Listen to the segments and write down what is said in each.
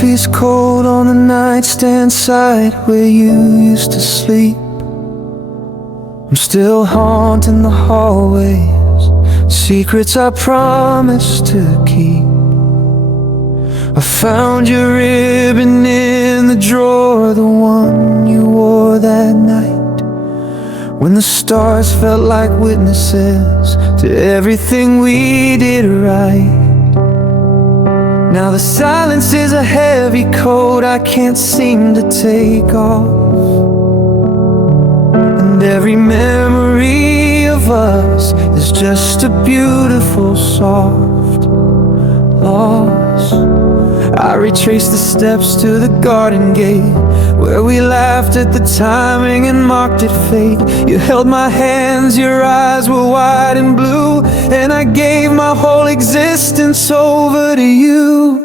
coffee's cold on the nightstand side where you used to sleep. I'm still haunting the hallways, secrets I promised to keep. I found your ribbon in the drawer, the one you wore that night, when the stars felt like witnesses to everything we did right. Now the silence is a heavy coat I can't seem to take off, and every memory of us is just a beautiful soft loss. I retrace the steps to the garden gate where we laughed at the timing and mocked at fate. You held my hands, your eyes were wide and blue, and I gave my whole existence over to you.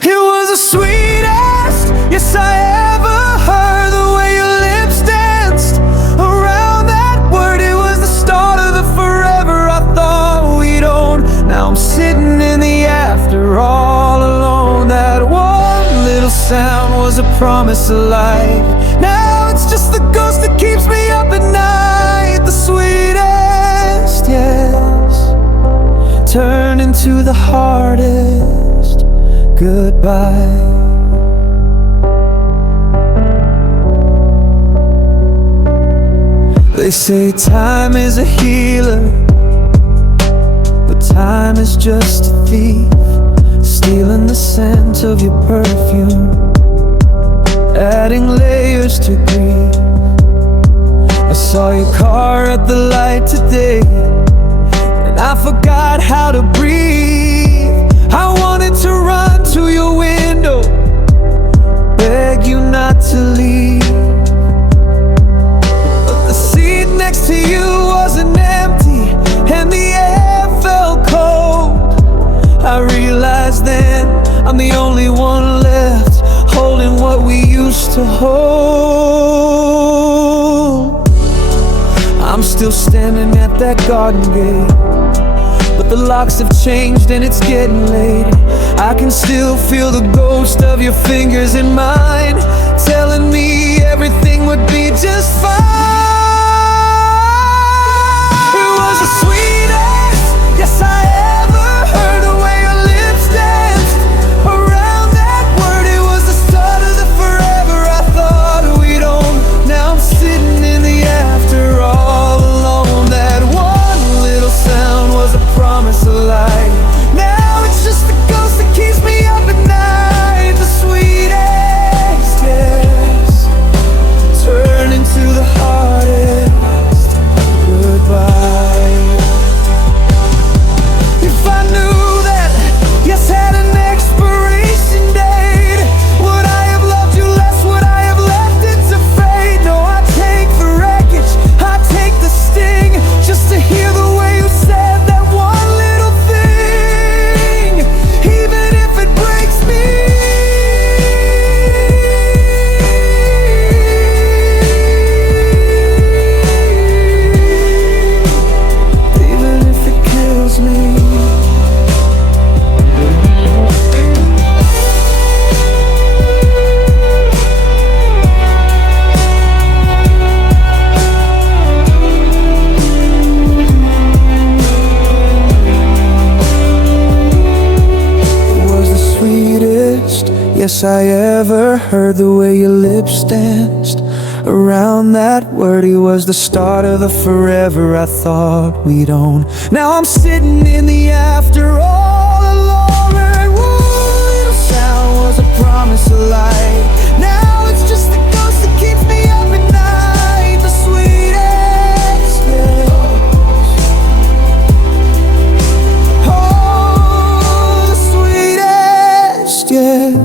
It was the sweetest yes I ever heard, the way your lips danced around that word. It was the start of the forever I thought we'd own. Now I'm sitting in the after all alone. That one little sound was a promise of life. Now it's just the ghost that keeps me up at night. The sweetest yes turned into the hardest goodbye. They say time is a healer, but time is just a thief, stealing the scent of your perfume, adding layers to grief. I saw your car at the light today, and I forgot how to breathe. I wanted to run to your window, beg you not to leave, but the seat next to you wasn't empty, and the air felt cold. I realized then I'm the only one left holding what we used to hold. I'm still standing at that garden gate, but the locks have changed and it's getting late. I can still feel the ghost of your fingers in mine, telling me everything would be just fine. It was the sweetest yes I ever heard, the way your lips danced around that word. It was the start of the forever I thought we'd own. Now I'm sitting in the after all alone. That one little sound was a promise of life. Now it's just the ghost that keeps me up at night. The sweetest yes turned into the hardest goodbye. If I knew that yes had an expiration date, would I have loved you less? Would I have left it to fade? No, I take the wreckage, I take the sting, just to hear the way you said that one little thing, even if it breaks me. Even if it kills me. Was the sweetest yes I ever heard, the way your lips danced around that word. It was the start of the forever I thought we'd own. Now I'm sitting in the after all alone, and one little sound was a promise of life. Now it's just the ghost that keeps me up at night. The sweetest yes. Oh, the sweetest yes.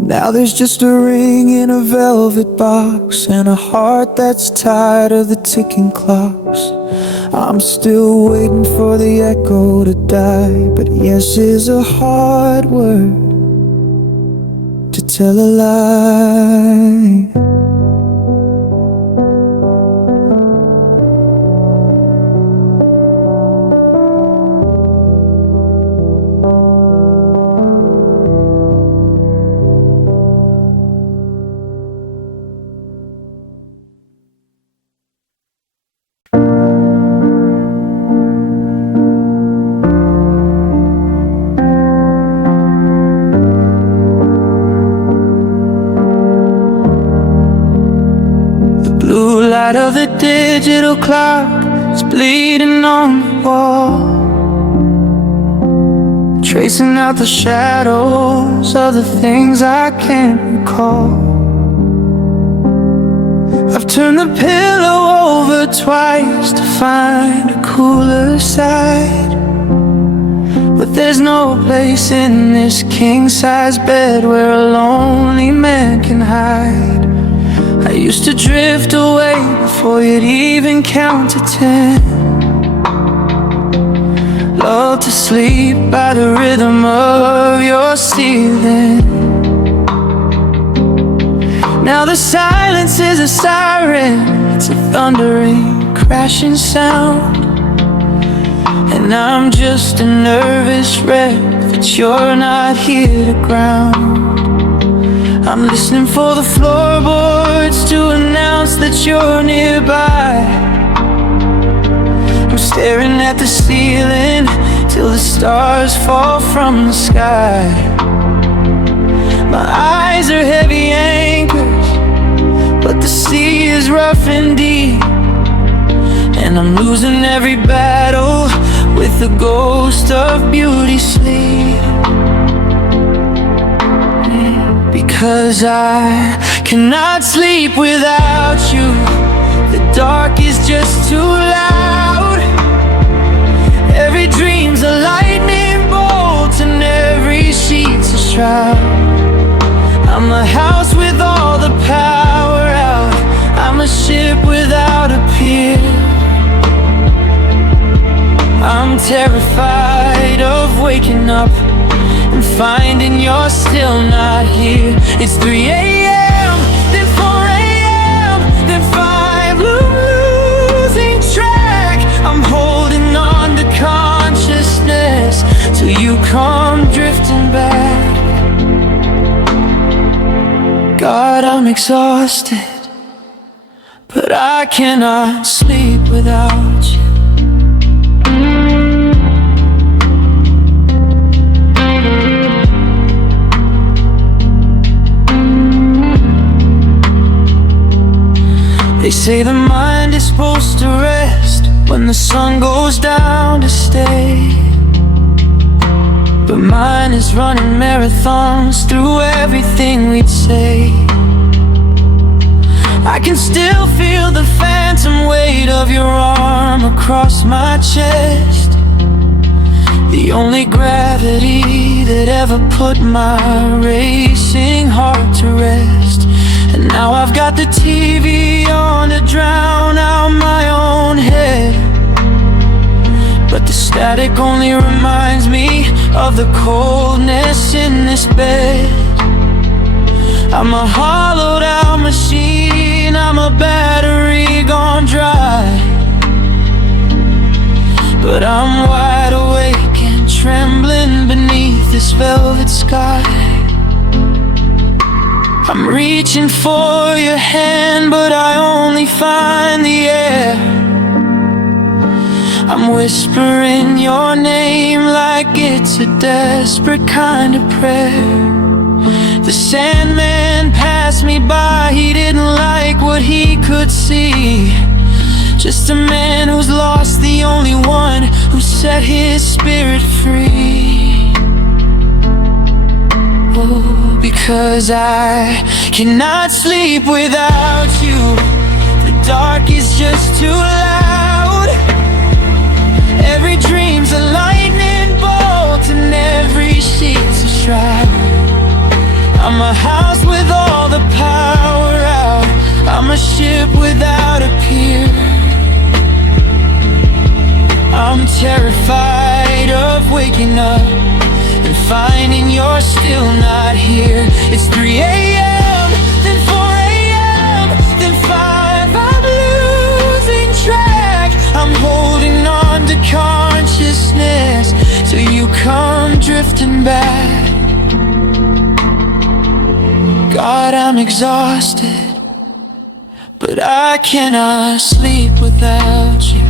Now there's just a ring in a velvet box, and a heart that's tired of the ticking clocks. I'm still waiting for the echo to die, but yes is a hard word to tell a lie. light of the digital clock is bleeding on the wall, tracing out the shadows of the things I can't recall. I've turned the pillow over twice to find a cooler side, but there's no place in this king-size bed where a lonely man can hide. I used to drift away before you'd even count to 10. Love to sleep by the rhythm of your ceiling. Now the silence is a siren, it's a thundering, crashing sound, and I'm just a nervous wreck that you're not here to ground. I'm listening for the floorboards to announce that you're nearby. I'm staring at the ceiling till the stars fall from the sky. My eyes are heavy anchors, but the sea is rough and deep, and I'm losing every battle with the ghost of beauty sleep. Because I cannot sleep without you. The dark is just too loud. Every dream's a lightning bolt and every sheet's a shroud. I'm a house with all the power out. I'm a ship without a pier. I'm terrified of waking up and finding you're still not here. It's 3 a.m., then 4 a.m., then 5, losing track. I'm holding on to consciousness till you come drifting back. God, I'm exhausted, but I cannot sleep without you. They say the mind is supposed to rest when the sun goes down to stay, but mine is running marathons through everything we'd say. I can still feel the phantom weight of your arm across my chest, the only gravity that ever put my racing heart to rest. And now I've got the TV on to drown out my own head, but the static only reminds me of the coldness in this bed. I'm a hollowed out machine, I'm a battery gone dry, but I'm wide awake and trembling beneath this velvet sky. I'm reaching for your hand, but I only find the air. I'm whispering your name like it's a desperate kind of prayer. The Sandman passed me by, he didn't like what he could see. Just a man who's lost the only one who set his spirit free. Oh, because I cannot sleep without you. The dark is just too loud. Every dream's a lightning bolt and every sheet's a shroud. I'm a house with all the power out. I'm a ship without a pier. I'm terrified of waking up and finding you're still not here. It's 3 a.m., then 4 a.m., then 5. I'm losing track. I'm holding on to consciousness till you come drifting back. God, I'm exhausted, but I cannot sleep without you.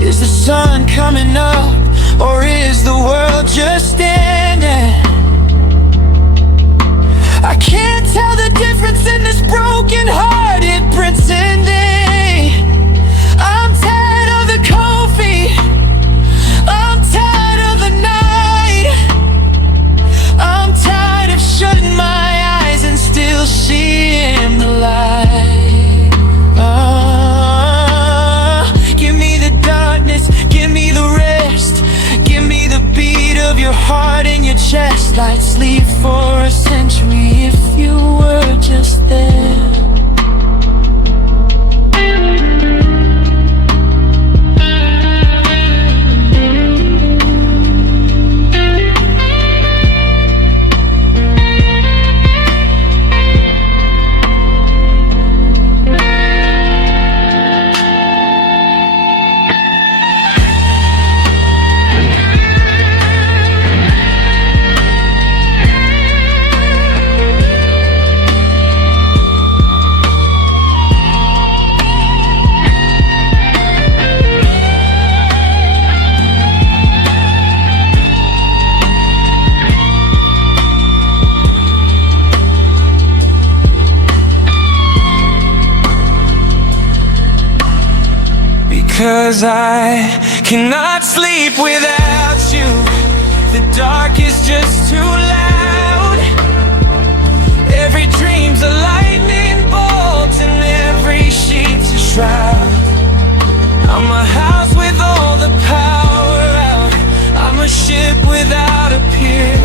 Is the sun sun coming up, or is the world just ending? I can't tell the difference in this broken-hearted pretending. I'm tired of the cold feet, I'm tired of the night, I'm tired of shutting my eyes and still seeing the light. Give me the darkness, give me the rest, give me the beat of your heart in your chest. I'd sleep for a century if you were just there. Cause I cannot sleep without you. The dark is just too loud. Every dream's a lightning bolt and every sheet's a shroud. I'm a house with all the power out, I'm a ship without a pier.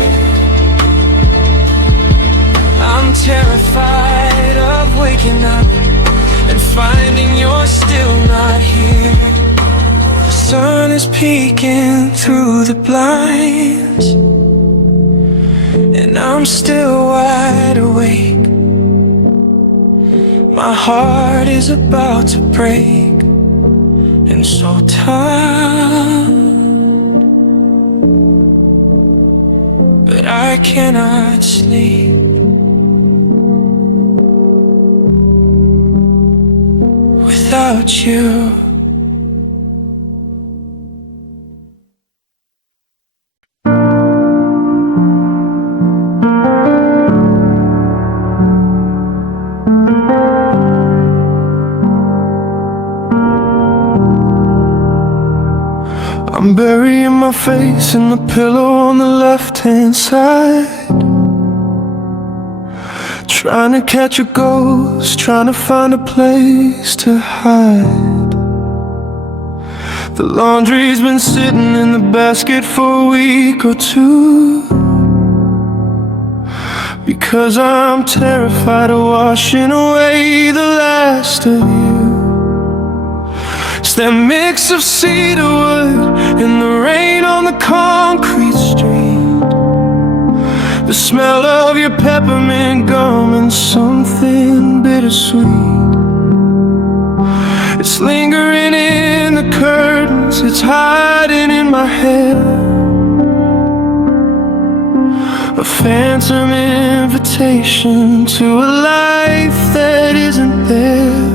I'm terrified of waking up and finding you're still not here. The sun is peeking through the blinds, and I'm still wide awake. My heart is about to break, and so tired, but I cannot sleep without you. I'm burying my face in the pillow on the left-hand side, trying to catch a ghost, trying to find a place to hide. The laundry's been sitting in the basket for a week or two, because I'm terrified of washing away the last of you. It's that mix of cedar wood and the rain on the concrete street, the smell of your peppermint gum and something bittersweet. It's lingering in the curtains, it's hiding in my head, a phantom invitation to a life that isn't there.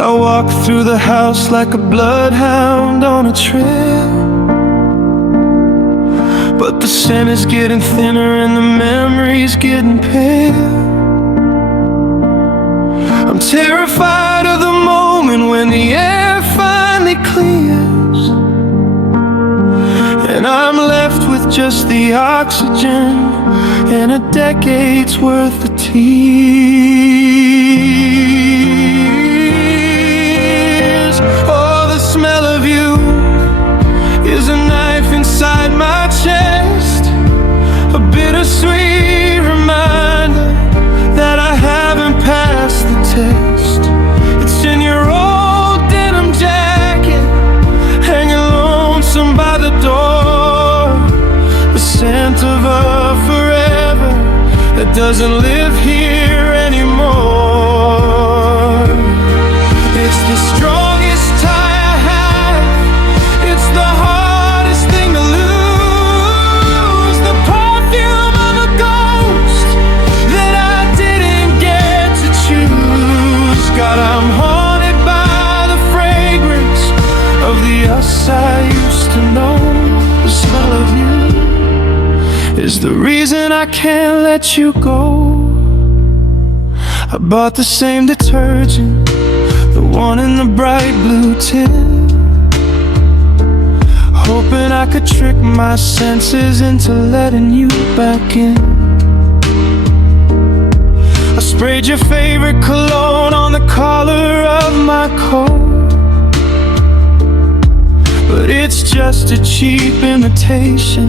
I walk through the house like a bloodhound on a trail, but the scent is getting thinner and the memory's getting pale. I'm terrified of the moment when the air finally clears, and I'm left with just the oxygen and a decade's worth of tears. Oh, the smell of you is a knife inside my chest, a bittersweet reminder that I haven't passed the test. It's in your old denim jacket, hanging lonesome by the door, the scent of a forever that doesn't live here anymore. It's the strongest tie I have, it's the hardest thing to lose, the perfume of a ghost that I didn't get to choose. God, I'm haunted by the fragrance of the outside is the reason I can't let you go. I bought the same detergent, the one in the bright blue tin, hoping I could trick my senses into letting you back in. I sprayed your favorite cologne on the collar of my coat, but it's just a cheap imitation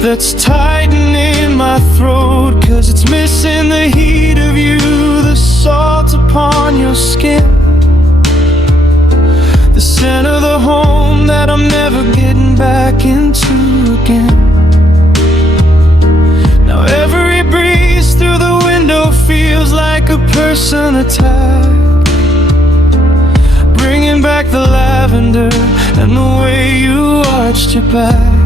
that's tightening my throat, 'cause it's missing the heat of you, the salt upon your skin, the scent of the home that I'm never getting back into again. Now every breeze through the window feels like a person attack, bringing back the lavender and the way you arched your back.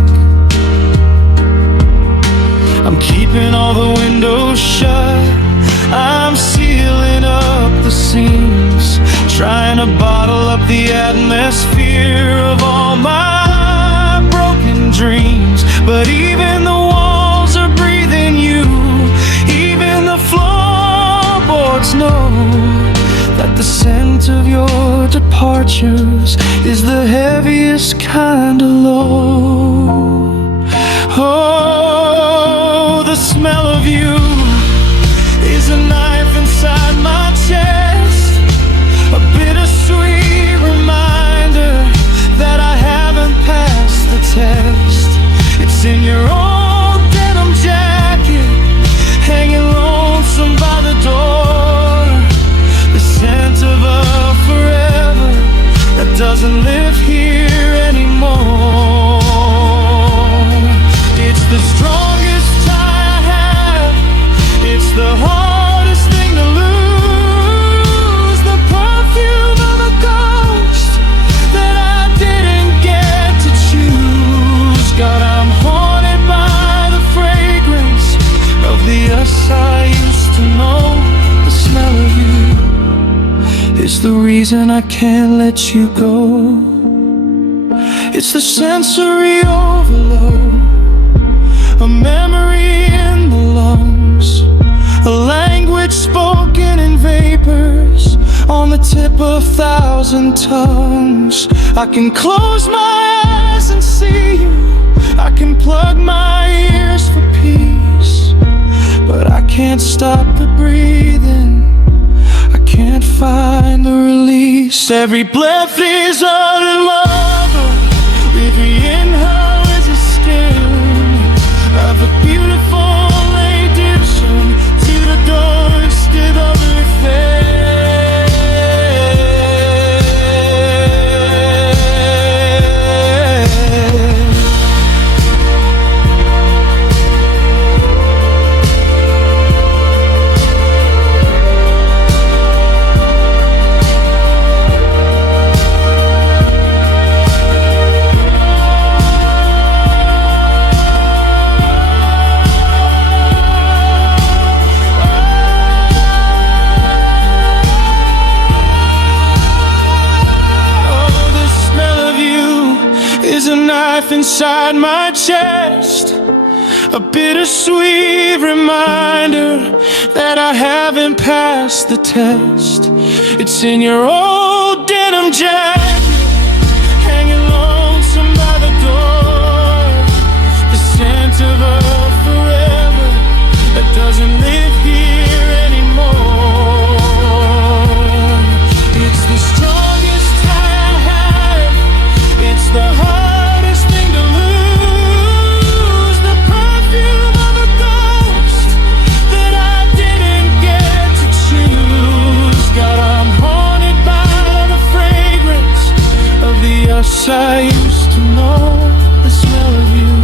I'm keeping all the windows shut, I'm sealing up the seams, trying to bottle up the atmosphere of all my broken dreams. But even the walls are breathing you, even the floorboards know that the scent of your departures is the heaviest kind of load. Oh, the smell of you is a knife inside my chest, a bittersweet reminder that I haven't passed the test. It's in your old denim jacket, hanging lonesome by the door, the scent of a forever that doesn't live here anymore. It's the strongest tie I have, it's the hardest thing to lose, the perfume of a ghost that I didn't get to choose. God, I'm haunted by the fragrance of the us I used to know. The smell of you is the reason I can't let you go. It's the sensory overload, a memory in the lungs, a language spoken in vapors on the tip of 1,000 tongues. I can close my eyes and see you, I can plug my ears for peace, but I can't stop the breathing, I can't find the release. Every breath is another, every inhale is a skin of a beautiful addiction to the doorstep of her face. A knife inside my chest, a bittersweet reminder that I haven't passed the test. It's in your old denim jacket, hanging lonesome by the door, the scent of a forever that doesn't live here anymore. It's the strongest tie I have, it's the hardest thing to lose, the perfume of a ghost that I didn't get to choose. God, I'm haunted by the fragrance of the us I used to know, the smell of you.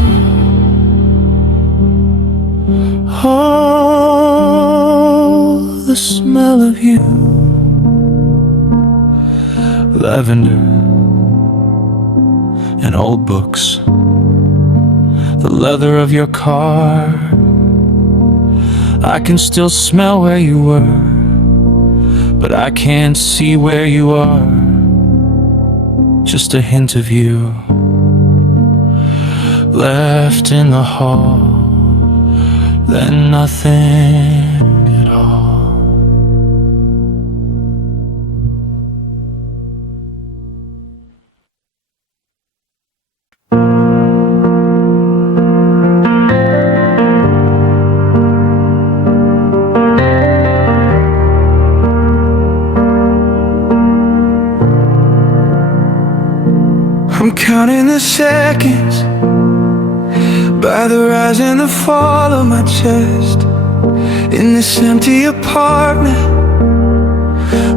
Oh, the smell of you. Lavender and old books, the leather of your car. I can still smell where you were, but I can't see where you are. Just a hint of you left in the hall. than nothing at all. I'm counting the seconds by the rise and the fall of my chest. In this empty apartment,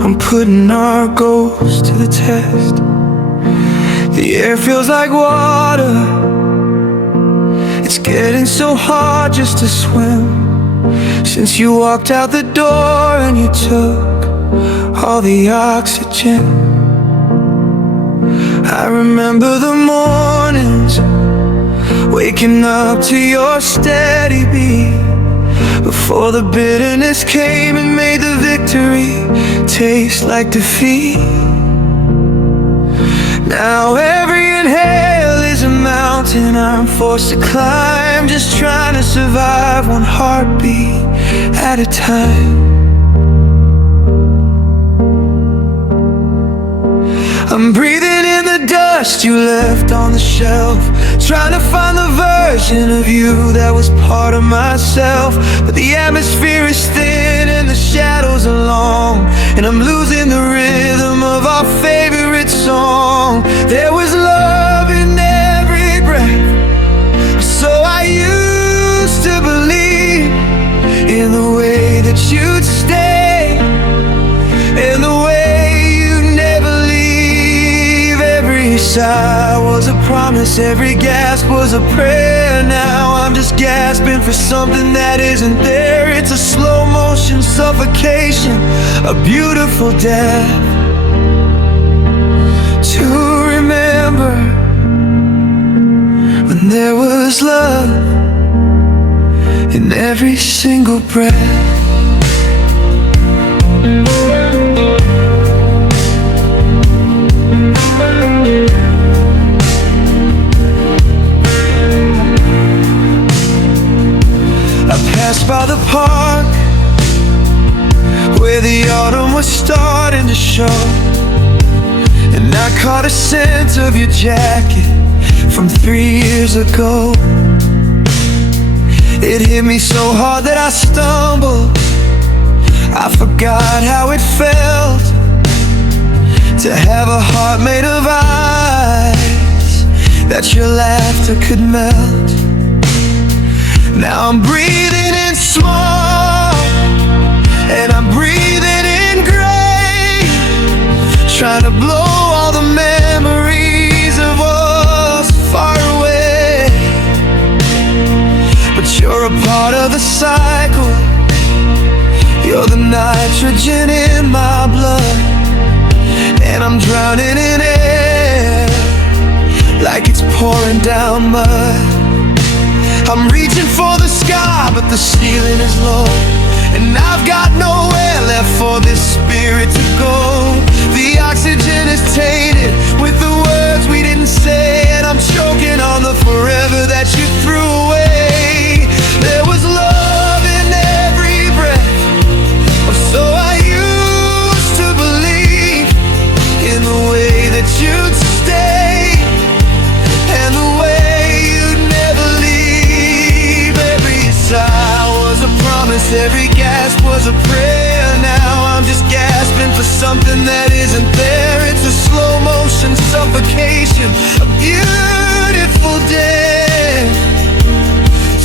I'm putting our goals to the test. The air feels like water. It's getting so hard just to swim. Since you walked out the door and you took all the oxygen. I remember the mornings, waking up to your steady beat, before the bitterness came and made the victory taste like defeat. Now every inhale is a mountain I'm forced to climb, just trying to survive one heartbeat at a time. I'm breathing in the dust you left on the shelf, trying to find the version of you that was part of myself. But the atmosphere is thin and the shadows are long, and I'm losing the rhythm of our favorite song. There was love in every breath, so I used to believe in the way that you'd stay, in the way every sigh was a promise, every gasp was a prayer. Now I'm just gasping for something that isn't there. It's a slow motion suffocation, a beautiful death. To remember when there was love in every single breath. I passed by the park where the autumn was starting to show, and I caught a scent of your jacket from 3 years ago. It hit me so hard that I stumbled. I forgot how it felt to have a heart made of ice that your laughter could melt. Now I'm breathing in small, and I'm breathing in gray, trying to blow all the memories of us far away. But you're a part of the cycle, you're the nitrogen in my blood, and I'm drowning in air like it's pouring down mud. I'm reaching for the sky, but the ceiling is low, and I've got nowhere left for this spirit to go. The oxygen is tainted with the words we didn't say, and I'm choking on the forever that you threw away. There was love in every breath, so I used to believe in the way that you'd stay, and the way was a promise, every gasp was a prayer. Now I'm just gasping for something that isn't there. It's a slow motion suffocation, a beautiful death.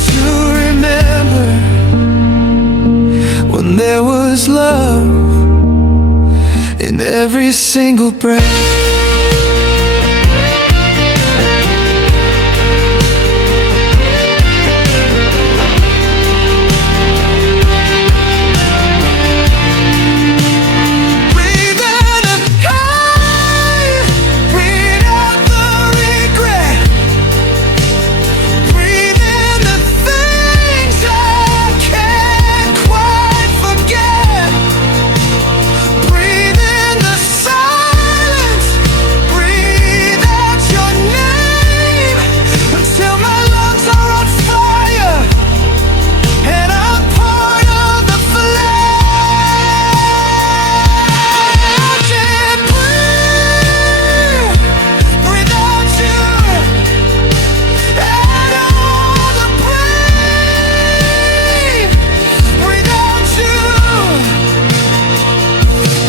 To remember when there was love in every single breath.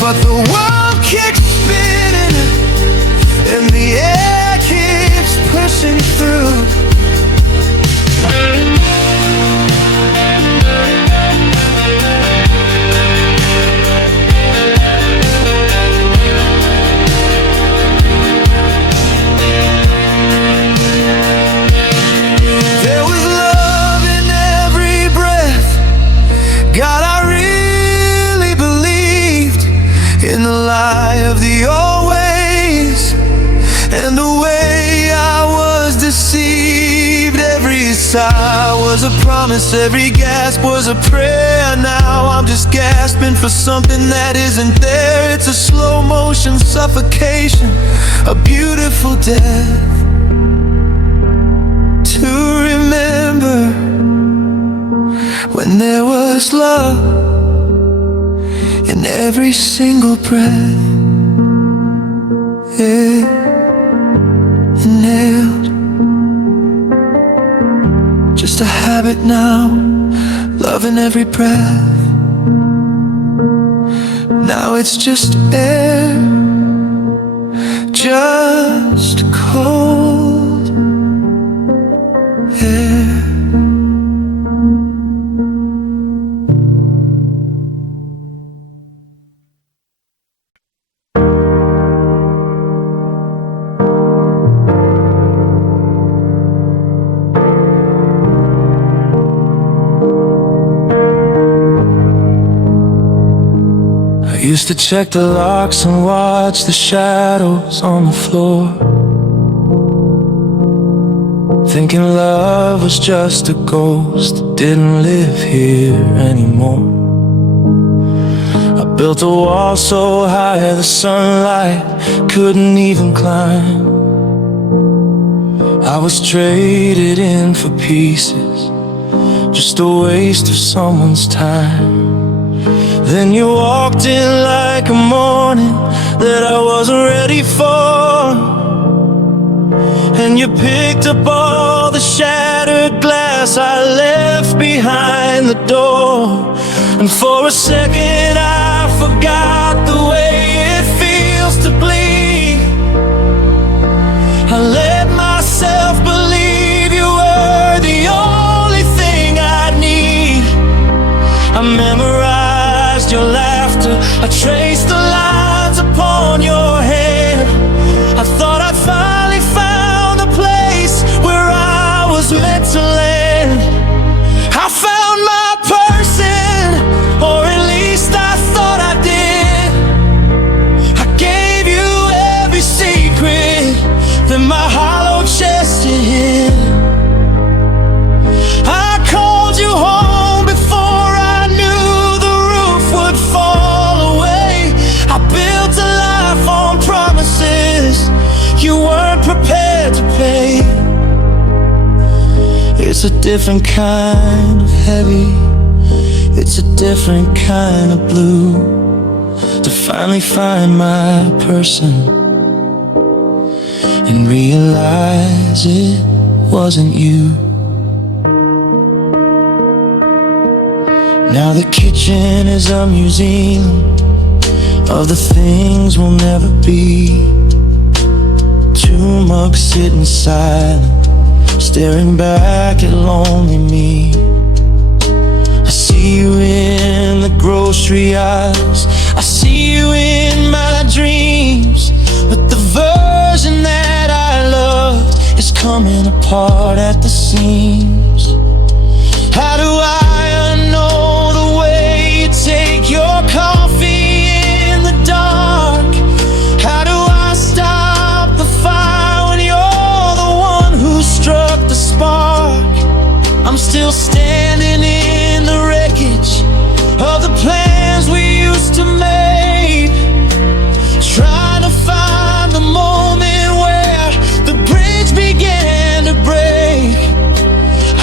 but the world keeps spinning and the air keeps pushing through. There was love in every breath. God, I really believed in the lie of the always, and the way I was deceived. Every sigh was a promise, every gasp was a prayer. Now I'm just gasping for something that isn't there. It's a slow motion suffocation, a beautiful death to remember when there was love in every single breath. Inhaled, just a habit now, love in every breath. Now it's just air, just cold air. I used to check the locks and watch the shadows on the floor, thinking love was just a ghost that didn't live here anymore. I built a wall so high the sunlight couldn't even climb. I was traded in for pieces, just a waste of someone's time. Then you walked in like a morning that I wasn't ready for, and you picked up all the shattered glass I left behind the door. And for a second I forgot the way it feels to bleed. I let myself believe you were the only thing I need. I memorized your laughter, I traced the lines upon your hair. I thought I'd finally found the place where I was meant to land. I found my person, or at least I thought I did. I gave you every secret that my hollow chest hid. I called you home before I knew the roof would fall away. I built a life on promises you weren't prepared to pay. It's a different kind of heavy, it's a different kind of blue, to finally find my person and realize it wasn't you. Now the kitchen is a museum of the things we'll never be. Two mugs sitting silent, staring back at lonely me. I see you in the grocery aisles, I see you in my dreams, but the version that I loved is coming apart at the seams. How do I unknow the way you take your coffee in the dark? How do I stop the fire when you're the one who struck the spark? I'm still standing in the wreckage of the plans we used to make, trying to find the moment where the bridge began to break.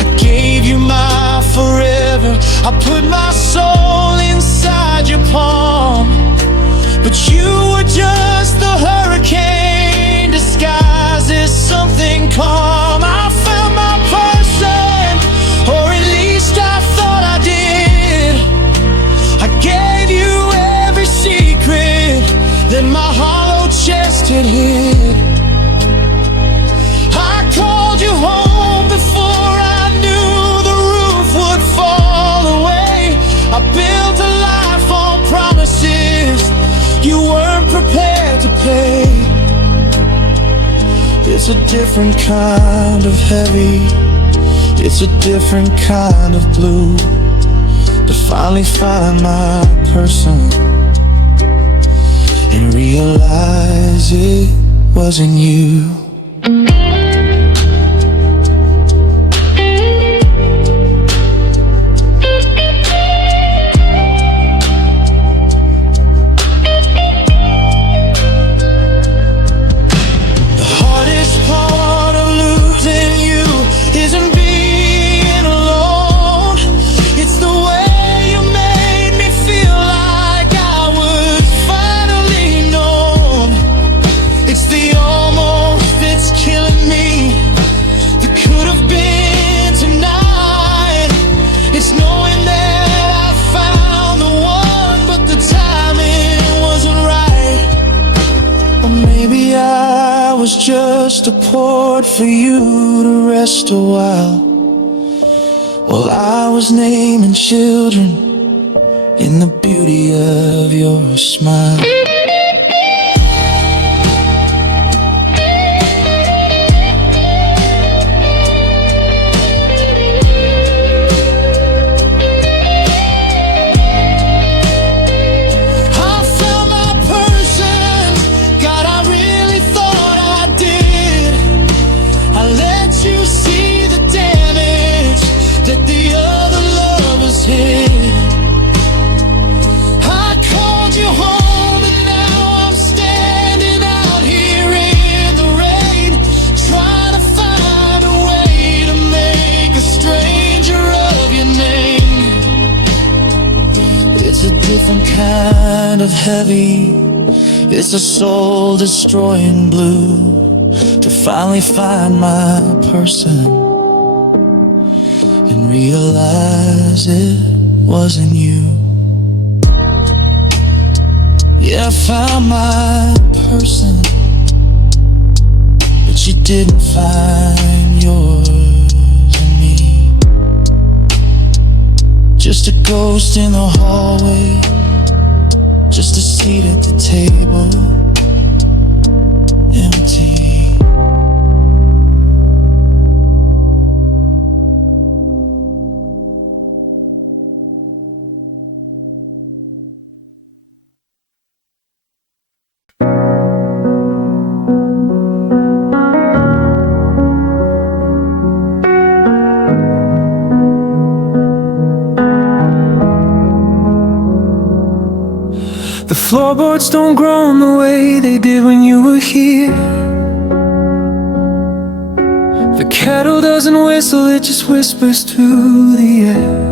I gave you my forever, I put my soul inside your palm, but you were just the hurricane disguised as something calm. I found my person, or at least I thought I did. I gave you every secret then my hollow chest had hit. I called you home before I knew the roof would fall away. I built a life on promises you weren't prepared to pay. It's a different kind of heavy, it's a different kind of blue, to finally find my person and realize it wasn't you. Just a port for you to rest a while, while I was naming children in the beauty of your smile. Kind of heavy, it's a soul-destroying blue, to finally find my person and realize it wasn't you. Yeah, I found my person, but you didn't find yours in me. Just a ghost in the hallway, just a seat at the table, empty. The floorboards don't groan the way they did when you were here. The kettle doesn't whistle, it just whispers through the air.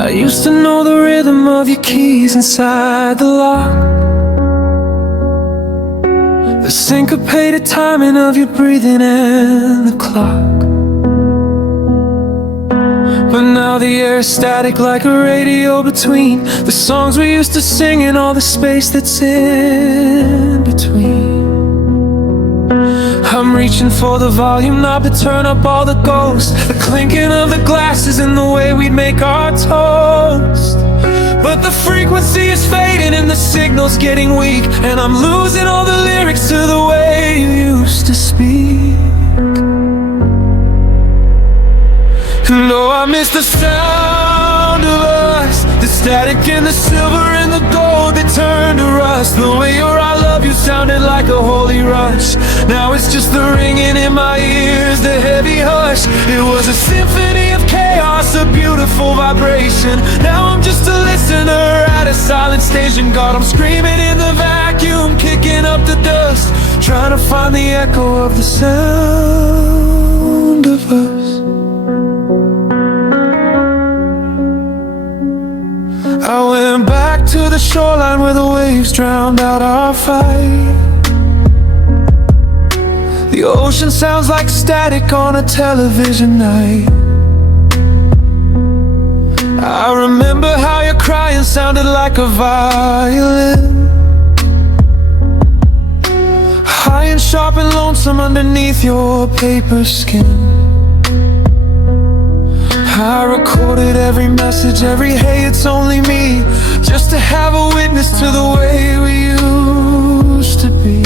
I used to know the rhythm of your keys inside the lock, the syncopated timing of your breathing and the clock. But now the air is static like a radio between the songs we used to sing and all the space that's in between. I'm reaching for the volume knob to turn up all the ghosts, the clinking of the glasses and the way we'd make our toast. But the frequency is fading and the signal's getting weak, and I'm losing all the lyrics to the way you used to speak. No, I miss the sound of us, the static and the silver and the gold that turned to rust. The way your I love you sounded like a holy rush. Now it's just the ringing in my ears, the heavy hush. It was a symphony of chaos, a beautiful vibration. Now I'm just a listener at a silent station. God, I'm screaming in the vacuum, kicking up the dust, trying to find the echo of the sound of us. I went back to the shoreline where the waves drowned out our fight. The ocean sounds like static on a television night. I remember how your crying sounded like a violin, high and sharp and lonesome underneath your paper skin. I recorded every message, every hey it's only me, just to have a witness to the way we used to be.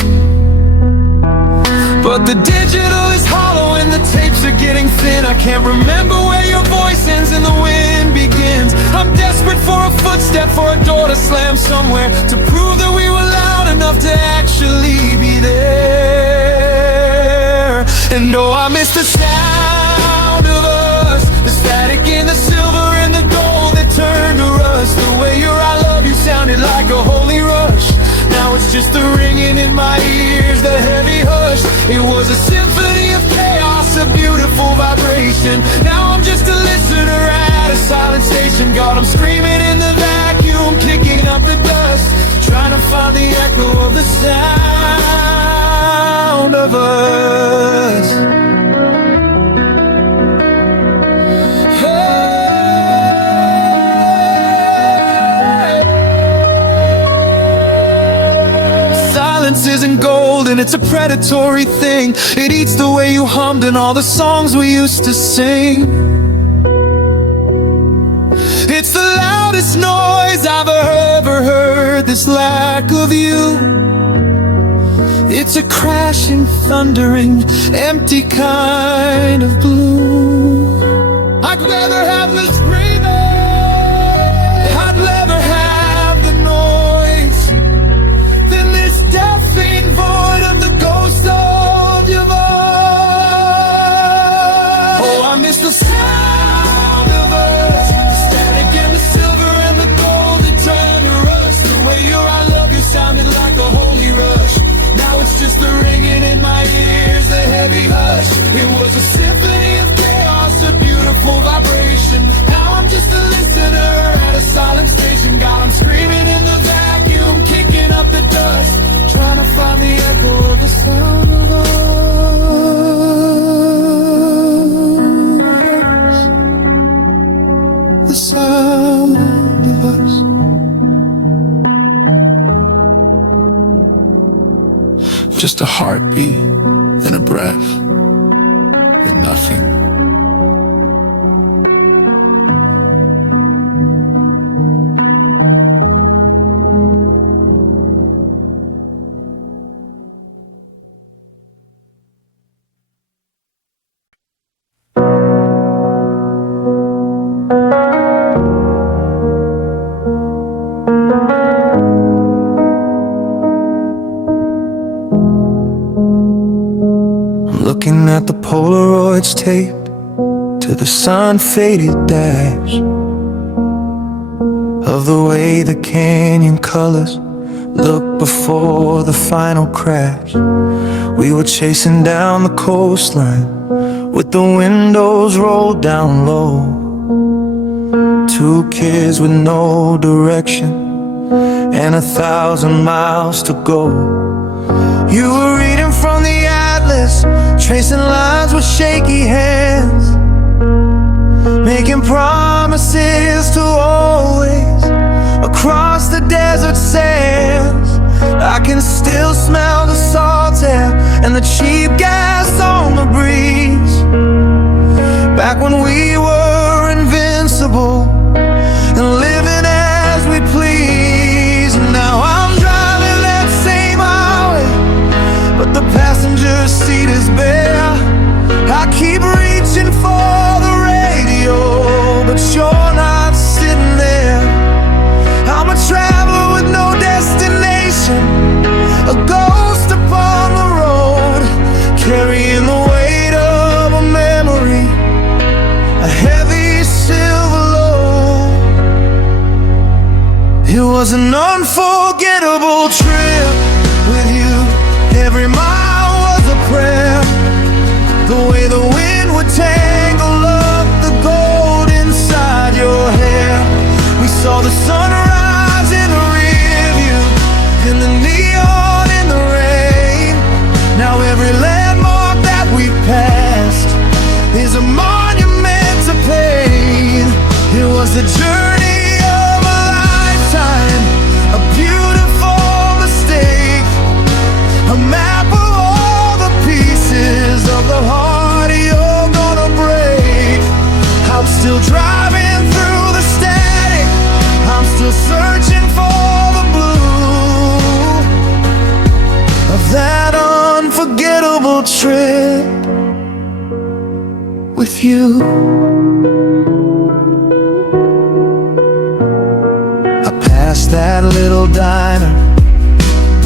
But the digital is hollow and the tapes are getting thin. I can't remember where your voice ends and the wind begins. I'm desperate for a footstep, for a door to slam somewhere, to prove that we were loud enough to actually be there. And oh, I miss the sound of us, the static in the silver and the gold that turned to rust. The way your I love you sounded like a holy rush. Now it's just the ringing in my ears, the heavy hush. It was a symphony of chaos, a beautiful vibration. Now I'm just a listener at a silent station. God, I'm screaming in the vacuum, kicking up the dust, trying to find the echo of the sound of us. Silence isn't golden, it's a predatory thing. It eats the way you hummed and all the songs we used to sing. It's the loudest noise I've ever heard, this lack of you. It's a crashing, thundering, empty kind of blue. I'd rather have the screaming, I'd rather have the noise, than this deafening void of the ghost of your voice. Oh, I miss the sound of us, the static and the silver and the gold that turned to rust. The way your I love you sounded like a holy rush. Now it's just the ringing in my ears, the heavy hush. It was a symphony of chaos, a beautiful vibration. Now I'm just a listener at a silent station. God, I'm screaming in the vacuum, kicking up the dust, trying to find the echo of the sound of us. The sound of us. Just a heartbeat and a breath and nothing. Looking at the Polaroids taped to the sun-faded dash of the way the canyon colors looked before the final crash. We were chasing down the coastline with the windows rolled down low. Two kids with no direction and 1,000 miles to go. You were reading from the atlas, tracing lines with shaky hands, making promises to always across the desert sands. I can still smell the salt air and the cheap gas on the breeze. Back when we were invincible and living as we please. Now I'm driving that same highway, but the passenger seat is bare. I keep reaching for the radio, but you're not sitting there. I'm a traveler with no destination, a ghost upon the road, carrying the weight of a memory, a heavy silver load. It was an unforgettable trip with you. Every mile was a prayer, the way the wind would tangle up the gold inside your hair. We saw the sunrise in the rear view, and the neon in the rain. Now every landmark that we passed is a monument to pain. It was the journey of a lifetime. with you. I passed that little diner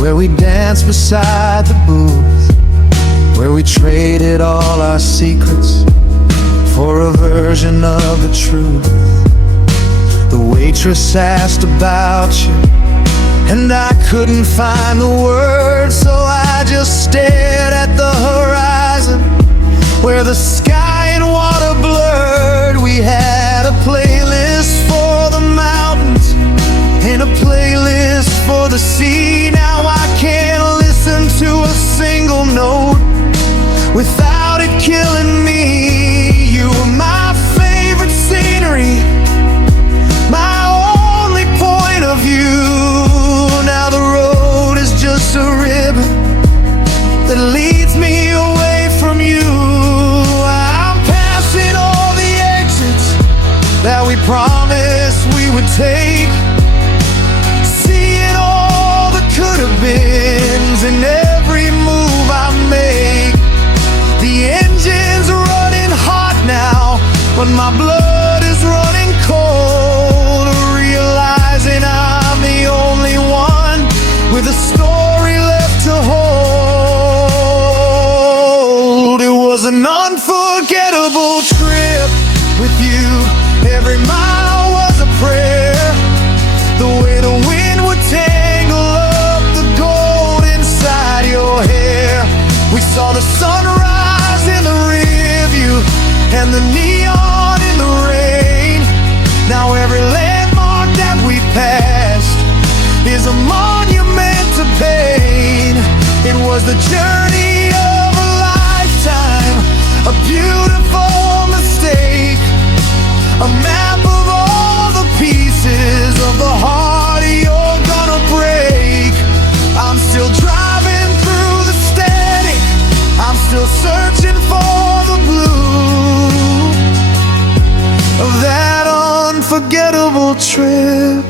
where we danced beside the booth, where we traded all our secrets for a version of the truth. The waitress asked about you, and I couldn't find the words, so I just stared at the horizon where the sky and water blurred. We had a playlist for the mountains and a playlist for the sea. Now I can't listen to a single note without it killing me. You were my favorite scenery, my only point of view. Now the road is just a ribbon that leads me away from you. I'm passing all the exits that we promised we would take, seeing all the could have beens in every move I make. The engine's running hot now, but my blood is running cold, realizing I'm the only one with a story left to hold. It was an unforgettable trip with you. Every mile was a prayer, the way the wind would tangle up the gold inside your hair. We saw the sunrise in the rear view and the neon in the rain. Now every landmark that we passed is a monument to pain. It was the journey of a lifetime, a beautiful mistake, a map of all the pieces of the heart you're gonna break. I'm still driving through the static, I'm still searching for the blue of that unforgettable trip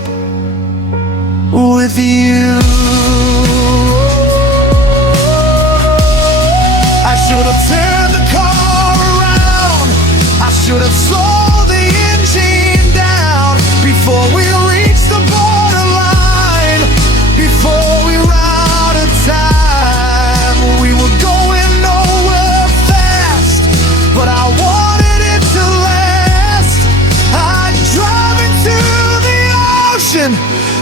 with you. I should have turned the car around, I should have slowed the engine down before we reached the borderline, before we ran out of time. We were going nowhere fast, but I wanted it to last. I'd drive into the ocean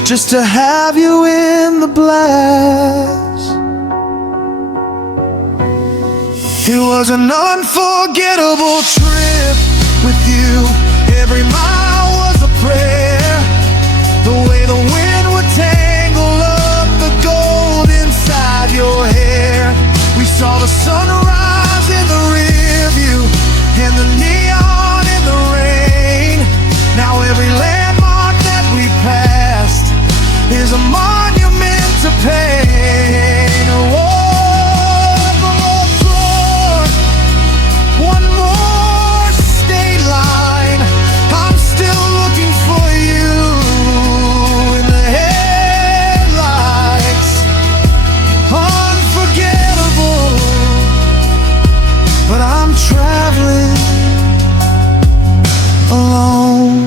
just to have you in the blast. It was an unforgettable trip with you. Every mile was a prayer, the way the wind would tangle up the gold inside your hair. We saw the sunrise in the rear view and the neon in the rain. Now every landmark that we passed is a monument to pain. One more state line, I'm still looking for you in the headlights. Unforgettable, but I'm traveling alone.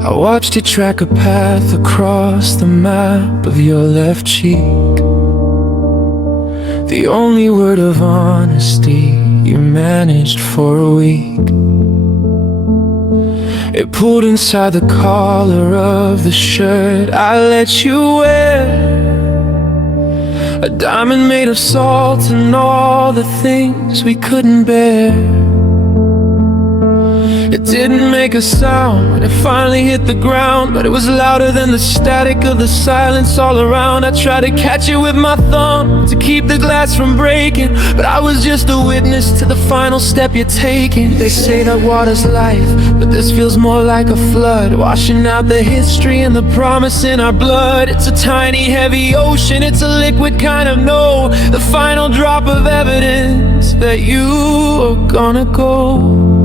I watched you track a path across the map of your left cheek. The only word of honesty you managed for a week. It pulled inside the collar of the shirt I let you wear. A diamond made of salt and all the things we couldn't bear. It didn't make a sound when it finally hit the ground, but it was louder than the static of the silence all around. I tried to catch it with my thumb to keep the glass from breaking, but I was just a witness to the final step you're taking. They say that water's life, but this feels more like a flood, washing out the history and the promise in our blood. It's a tiny, heavy ocean, it's a liquid kind of no, the final drop of evidence that you are gonna go.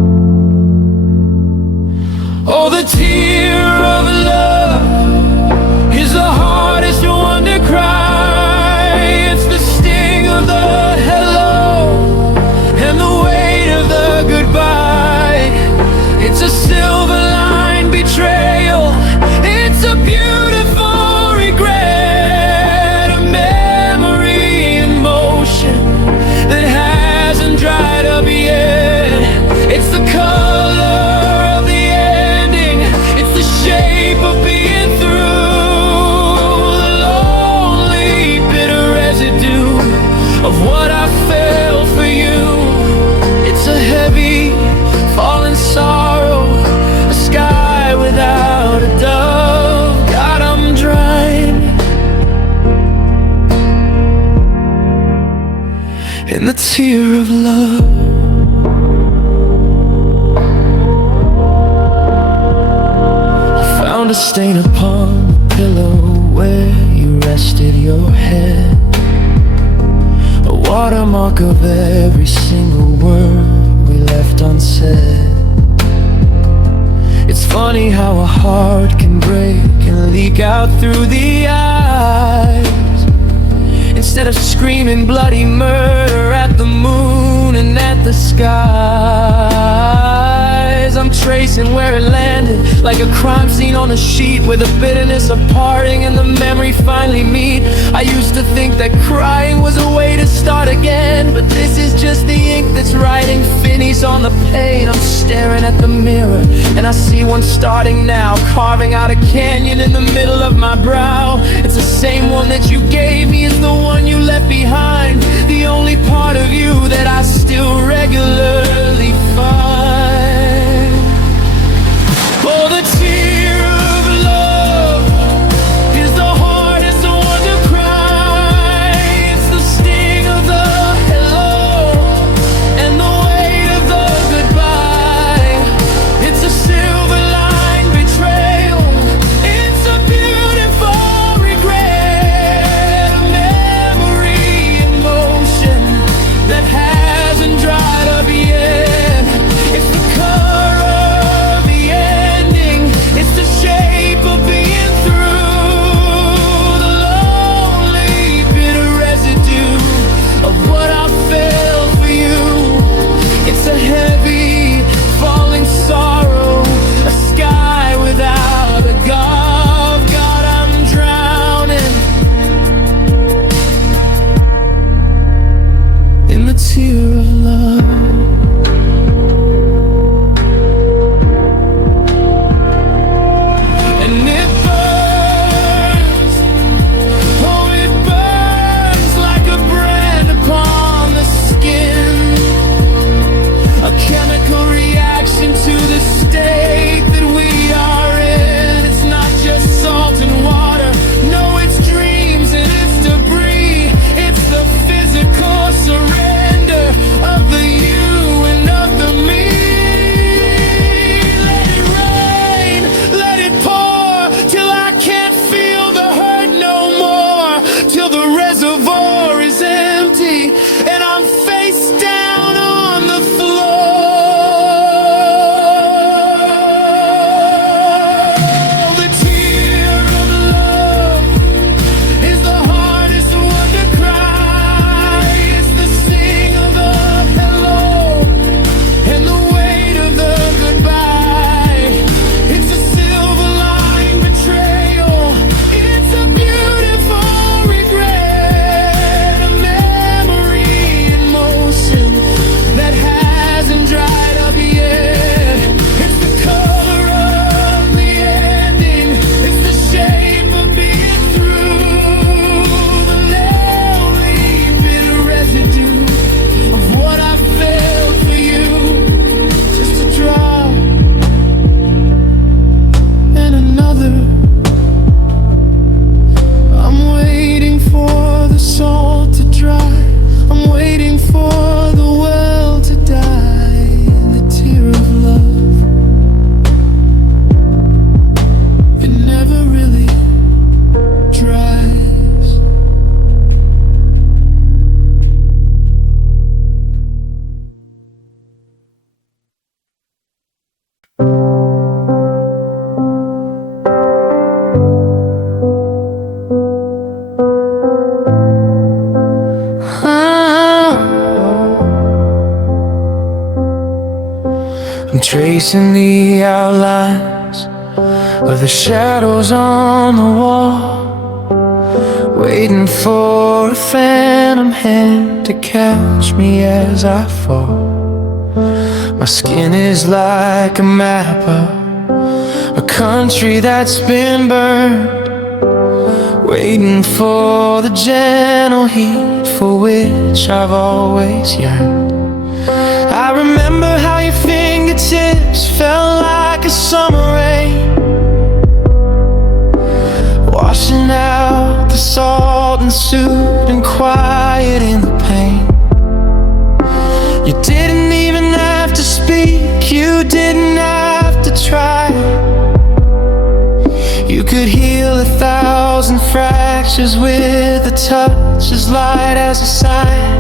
Oh, the tear of love is the hardest one to cry. It's the sting of the hello and the weight of the goodbye. It's a silver line betrayal. It's a beautiful regret, a memory in motion that hasn't dried up yet. It's the color of the ending, it's the shape of being through, the lonely, bitter residue of what I felt for you. It's a heavy, falling sorrow, a sky without a dove. God, I'm drying in the tear of love. Found a stain upon the pillow where you rested your head, a watermark of every single word we left unsaid. It's funny how a heart can break and leak out through the eyes. Instead of screaming bloody murder at the moon and at the skies, I'm tracing where it landed, like a crime scene on a sheet, where the bitterness of parting and the memory finally meet. I used to think that crying was a way to start again, but this is just the ink that's writing finis on the pain. I'm staring at the mirror and I see one starting now, carving out a canyon in the middle of my brow. It's the same one that you gave me, is the one you left behind, the only part of you that I still regularly find. Oh, the tear of love is the hardest one to cry. It's the sting of the hello and the weight of the goodbye. It's a silver line betrayal. It's a beautiful regret, a memory in motion that hasn't I'm tracing the outlines of the shadows on the wall, waiting for a phantom hand to catch me as I fall. My skin is like a map of a country that's been burned, waiting for the gentle heat for which I've always yearned. I remember how your fingertips felt like a summer rain, washing out the salt and soot and quieting the pain. You didn't even have to speak, you didn't have to try. You could heal 1,000 fractures with a touch as light as a sigh.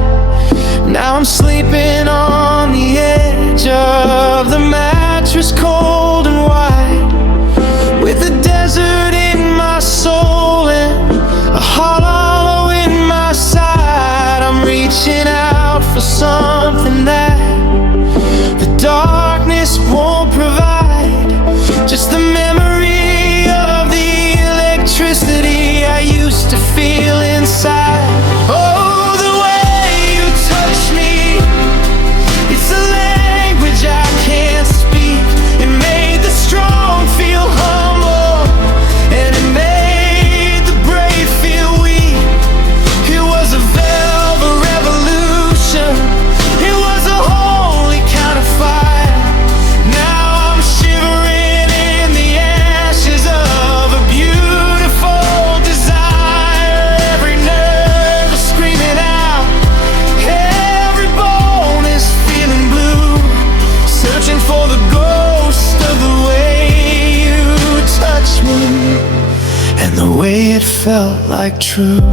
Now I'm sleeping on the edge of the mattress, cold and white, with the desert in my soul and a hollow in my side. I'm reaching out for something that the darkness won't provide, just the memory of the electricity I used to feel inside. Oh, the way it felt like truth.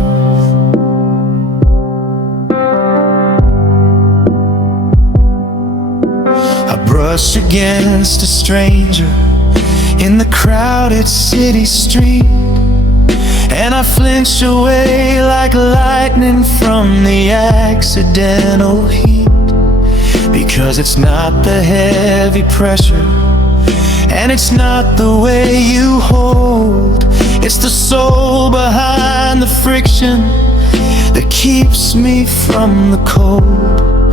I brushed against a stranger in the crowded city street, and I flinched away like lightning from the accidental heat. Because it's not the heavy pressure, and it's not the way you hold, it's the soul behind the friction that keeps me from the cold.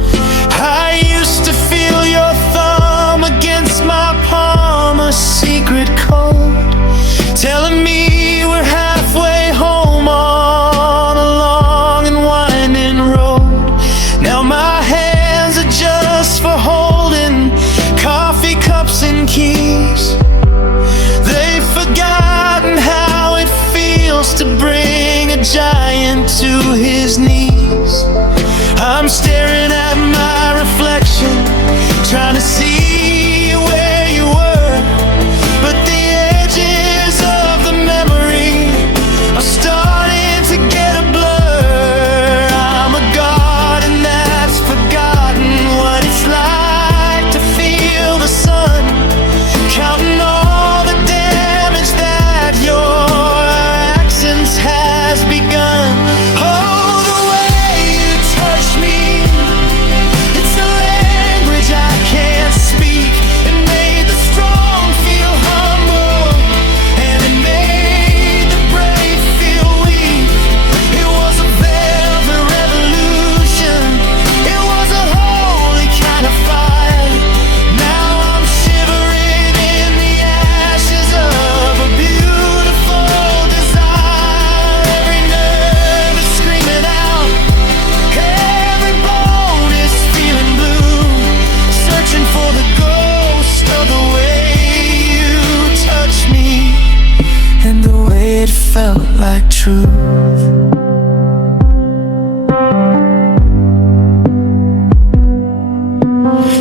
I used to feel your thumb against my palm, a secret code telling me we're halfway home on a long and winding road. Now my hands are just for holding coffee cups and keys. They've forgotten how it feels to bring a giant to his knees. I'm staring at my reflection, trying to see where you were, but the edges of the memory are starting to get a blur. I'm a garden that's forgotten what it's like to feel the sun, counting all the damage that your actions has begun. Oh, the way you touch me, it's a language I can't speak. It made the strong feel humble, and it made the brave feel weak. It was a velvet revolution, it was a holy kind of fire. Now I'm shivering in the ashes of a beautiful desire. Every nerve is screaming out, every bone is feeling blue, searching for the ghost of the way you touch me, and the way it felt like truth.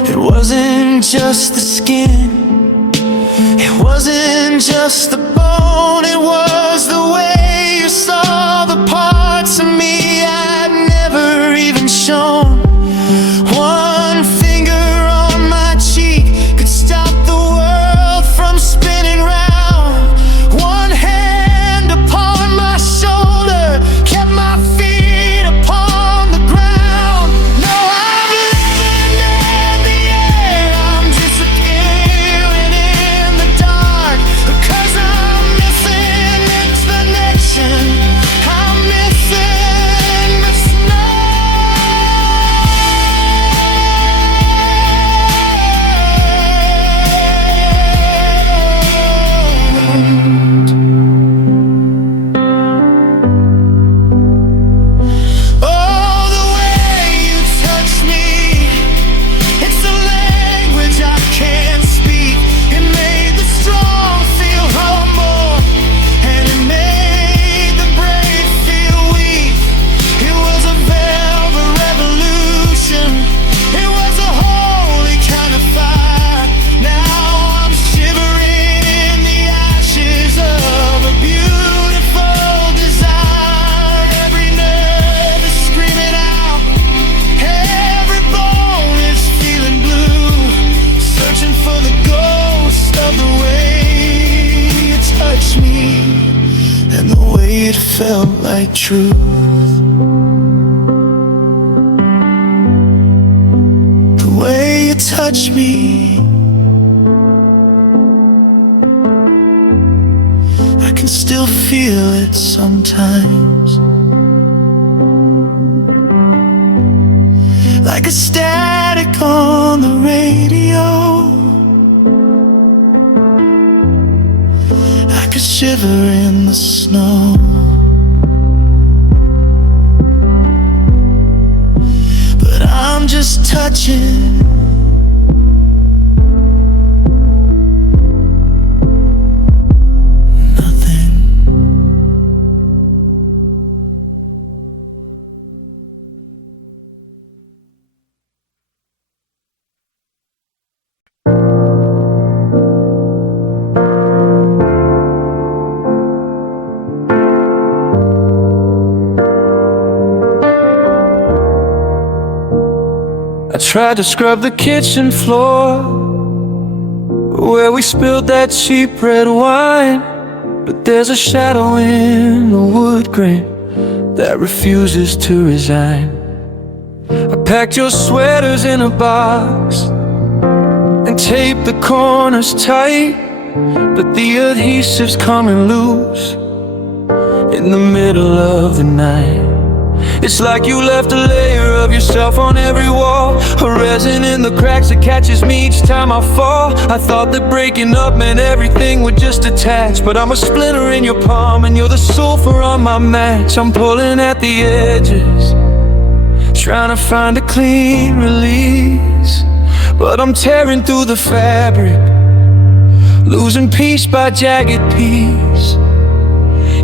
It wasn't just the skin, it wasn't just the bone, it was the way you saw the parts of me I'd never even shown. One finger on my cheek could stop the world from spinning round. One hand upon my shoulder kept my feet upon the ground. No, I'm living in the air, I'm disappearing like truth. The way you touch me, I can still feel it sometimes, like a static on the radio. I could shiver in the snow, but I'm just touching. I tried to scrub the kitchen floor where we spilled that cheap red wine, but there's a shadow in the wood grain that refuses to resign. I packed your sweaters in a box and taped the corners tight, but the adhesive's coming loose in the middle of the night. It's like you left a layer of yourself on every wall, a resin in the cracks that catches me each time I fall. I thought that breaking up meant everything would just attach, but I'm a splinter in your palm and you're the sulfur on my match. I'm pulling at the edges, trying to find a clean release, but I'm tearing through the fabric, losing piece by jagged piece.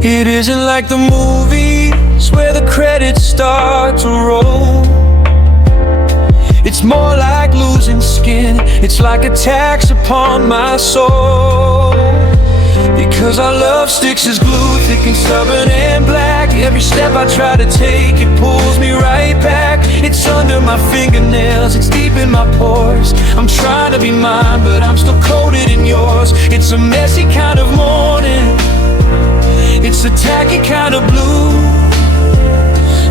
It isn't like the movies where the credits start to roll. It's more like losing skin. It's like a tax upon my soul, because our love sticks as glue, thick and stubborn and black. Every step I try to take, it pulls me right back. It's under my fingernails, it's deep in my pores. I'm trying to be mine, but I'm still coated in yours. It's a messy kind of morning, it's a tacky kind of blue,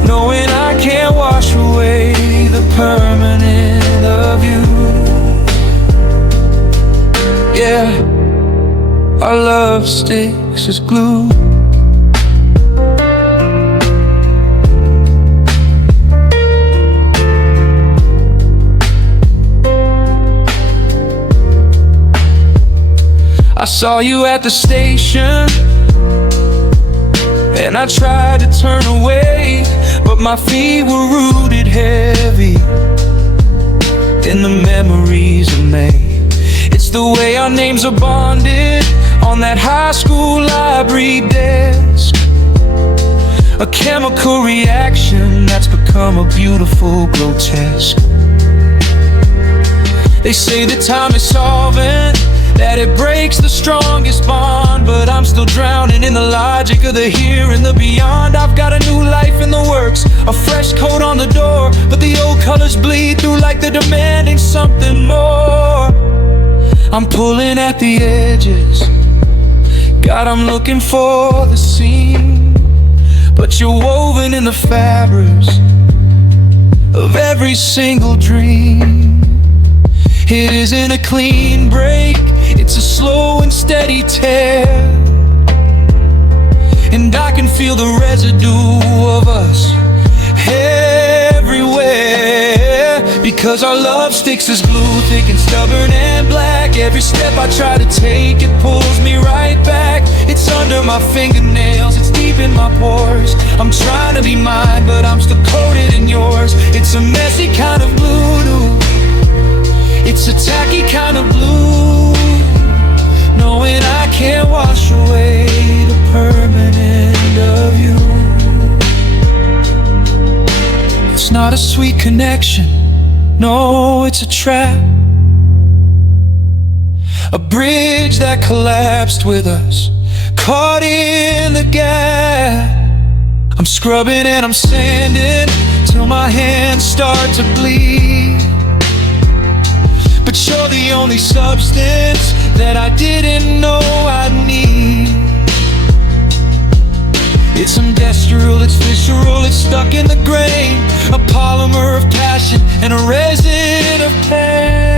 knowing I can't wash away the permanent of you. Yeah, our love sticks as glue. I saw you at the station and I tried to turn away, but my feet were rooted heavy in the memories of May. It's the way our names are bonded on that high school library desk, a chemical reaction that's become a beautiful grotesque. They say that time is solvent, that it breaks the strongest bond, but I'm still drowning in the logic of the here and the beyond. I've got a new life in the works, a fresh coat on the door, but the old colors bleed through like they're demanding something more. I'm pulling at the edges, God, I'm looking for the seam, but you're woven in the fabrics of every single dream. It isn't a clean break, it's a slow and steady tear, and I can feel the residue of us everywhere, because our love sticks as glue, thick and stubborn and black. Every step I try to take, it pulls me right back. It's under my fingernails, it's deep in my pores. I'm trying to be mine, but I'm still coated in yours. It's a messy kind of blue, it's a tacky kind of blue, knowing I can't wash away the permanent of you. It's not a sweet connection, no, it's a trap, a bridge that collapsed with us, caught in the gap. I'm scrubbing and I'm sanding till my hands start to bleed, but you're the only substance that I didn't know I'd need. It's industrial, it's visceral, it's stuck in the grain, a polymer of passion and a resin of pain.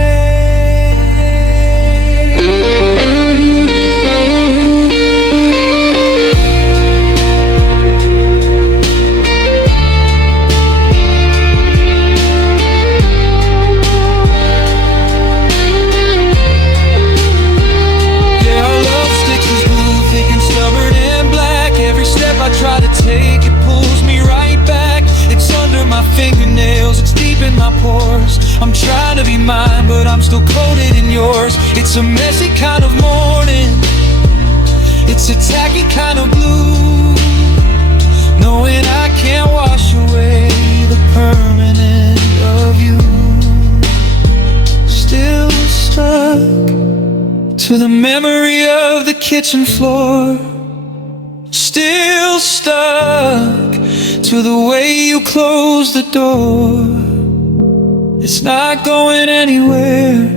Try to take, it pulls me right back. It's under my fingernails, it's deep in my pores. I'm trying to be mine, but I'm still coated in yours. It's a messy kind of morning, it's a tacky kind of blue, knowing I can't wash away the permanent of you. Still stuck to the memory of the kitchen floor, still stuck to the way you close the door. It's not going anywhere.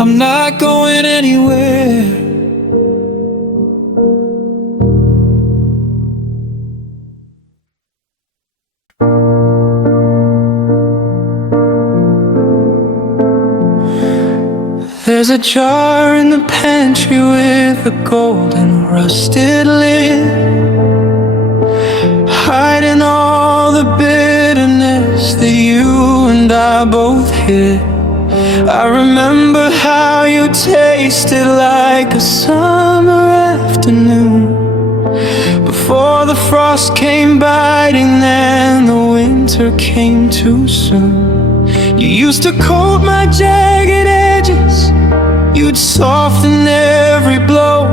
I'm not going anywhere. There's a jar in the pantry with a golden rusted lid, hiding all the bitterness that you and I both hid. I remember how you tasted like a summer afternoon, before the frost came biting and the winter came too soon. You used to coat my jagged edges, you'd soften every blow,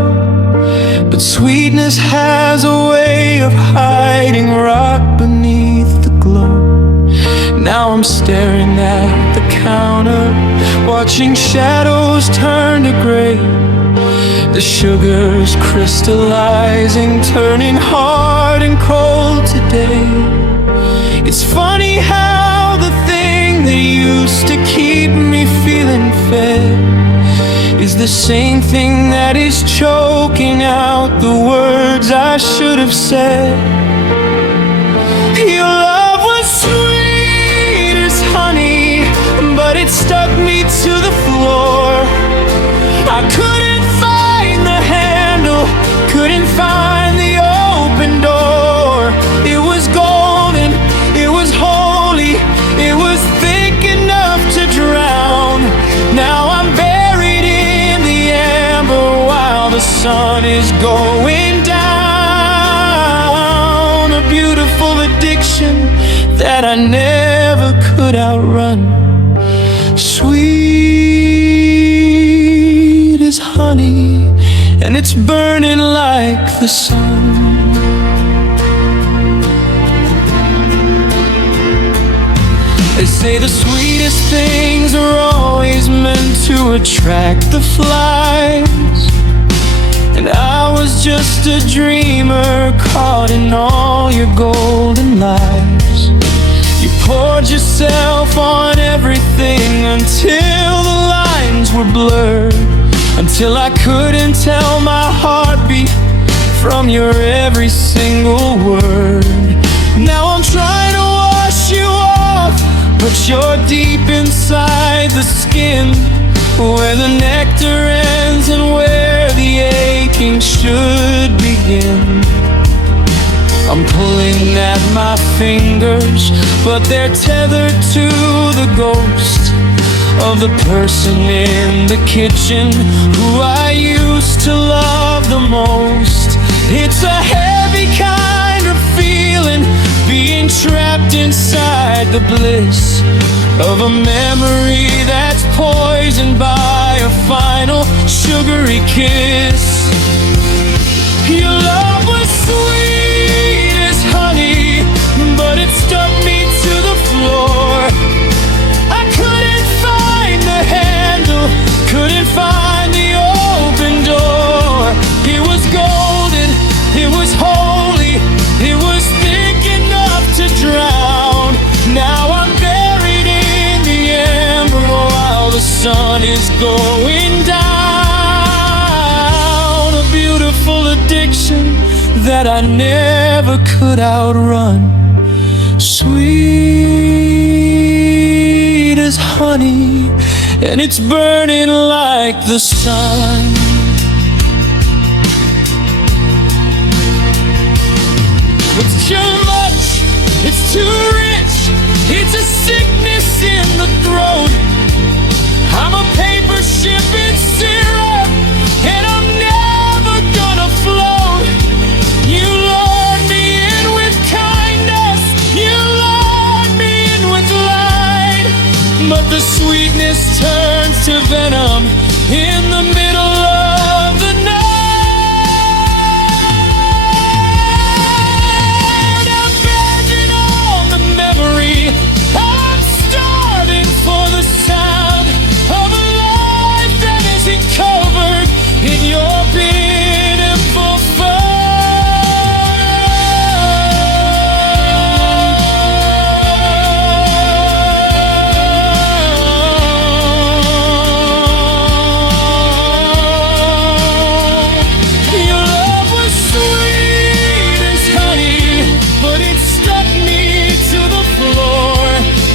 but sweetness has a way of hiding right beneath the glow. Now I'm staring at the counter, watching shadows turn to gray. The sugar's crystallizing, turning hard and cold today. It's funny how the thing that used to keep me feeling fed is the same thing that is choking out the words I should have said. Your love was sweet as honey, but it stuck me to the floor. I couldn't find the handle, couldn't find the open door. It was golden, it was holy, it was thick enough to drown. Now I'm buried in the amber while the sun is going down. A beautiful addiction that I never could outrun. Sweet as honey, and it's burning like the sun. They say the sweetest things are always meant to attract the flies, and I was just a dreamer caught in all your golden lies. You poured yourself on everything until the lines were blurred, until I couldn't tell my heartbeat from your every single word. Now I'm trying to wash you off, but you're deep inside the skin, where the nectar ends and where the aching should begin. I'm pulling at my fingers, but they're tethered to the ghost of the person in the kitchen who I used to love the most. It's a heavy kind of feeling, being trapped inside the bliss of a memory that's poisoned by a final sugary kiss. Your love was sweet as honey, but it stuck me to the floor. I couldn't find the handle, couldn't find the open door. It was golden, it was holy, it was thick enough to drown. Now I'm buried in the amber while the sun is going down. that I never could outrun. Sweet as honey, and it's burning like the sun. It's too much, it's too rich, it's a sickness in the throat. I'm a paper ship in syrup, and I'm never gonna float. You lured me in with kindness, you lured me in with light, but the sweetness turns to venom in the middle of the night. I'm begging on the memory, I'm starving for the sound of a life that isn't covered in your pitiful fur. Your love was sweet as honey, but it stuck me to the floor.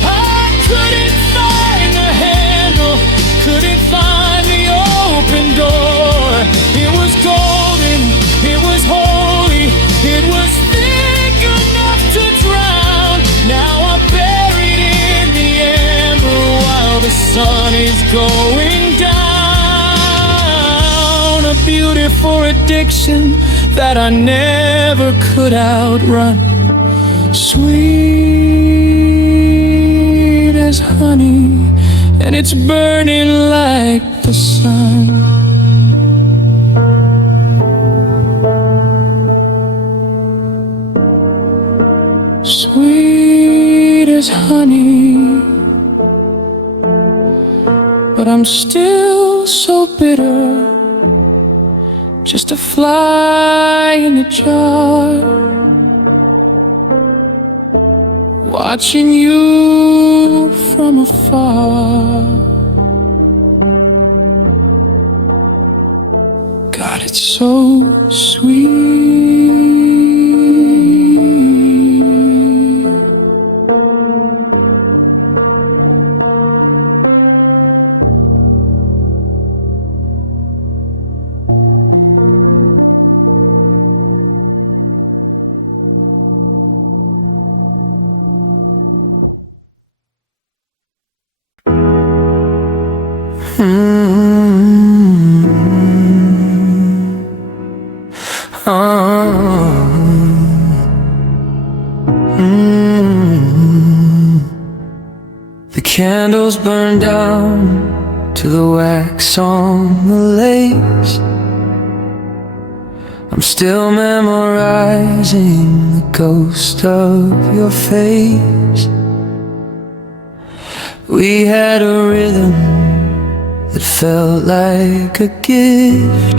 I couldn't find the handle, couldn't find the open door. It was golden, it was holy, it was thick enough to drown. Now I'm buried in the amber while the sun is going down. A beautiful addiction that I never could outrun. Sweet as honey, and it's burning like the sun. Sweet as honey, but I'm still so bitter, just a fly in a jar, watching you from afar. God, it's so sweet. The candles burn down to the wax on the lace. I'm still memorizing the ghost of your face. We had a rhythm that felt like a gift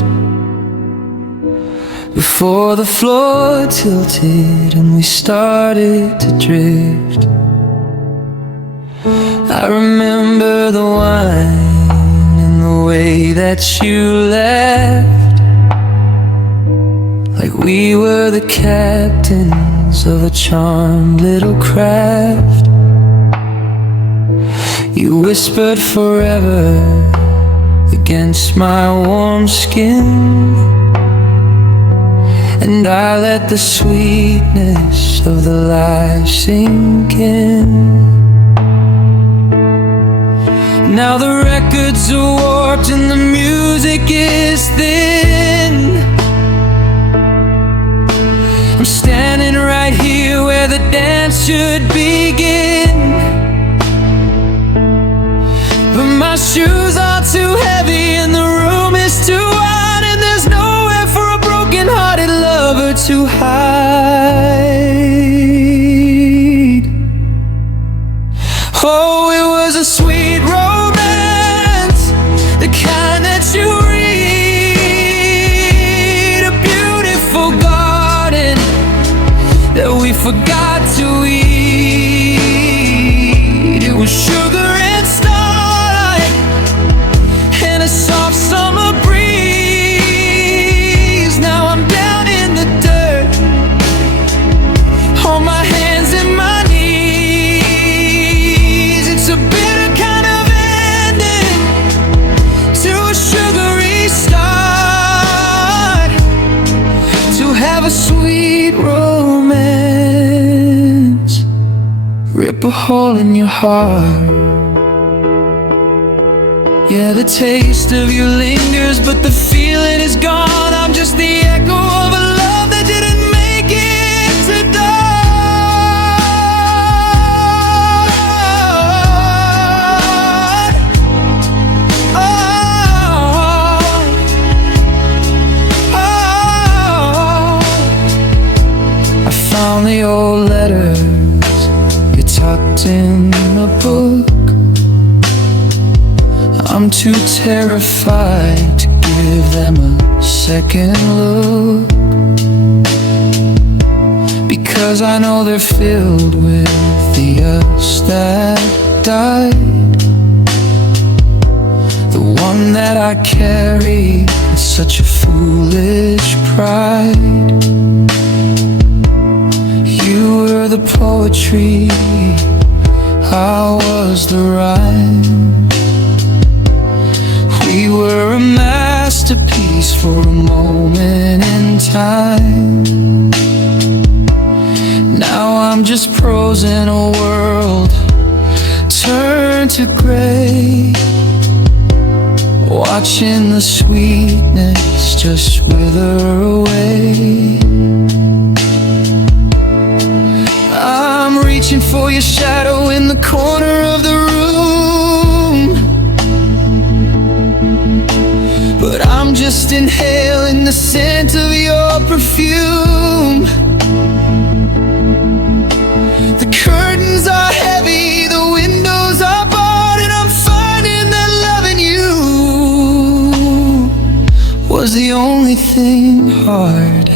before the floor tilted and we started to drift. I remember the wine and the way that you left, like we were the captains of a charmed little craft. You whispered forever against my warm skin, and I let the sweetness of the life sink in. Now the records are warped and the music is thin. I'm standing right here where the dance should begin, but my shoes are too heavy and the room is too wide, and there's nowhere for a broken-hearted lover to hide. Oh, it was a sweet romance, the kind that you read, a beautiful garden that we forgot to eat. It was sugar and starlight and a soft summer breeze. Now I'm down in the dirt, rip a hole in your heart. Yeah, the taste of you lingers, but the feeling is gone. I'm just the echo of a love that didn't make it to dawn. I found the old letters you tucked in a book. I'm too terrified to give them a second look, because I know they're filled with the us that died. The one that I carry with such a foolish pride. You were the poetry, I was the rhyme. We were a masterpiece for a moment in time. Now I'm just prose in a world turned to gray, watching the sweetness just wither away. I'm reaching for your shadow in the corner of the room, but I'm just inhaling the scent of your perfume. The curtains are heavy, the windows are barred, and I'm finding that loving you was the only thing hard.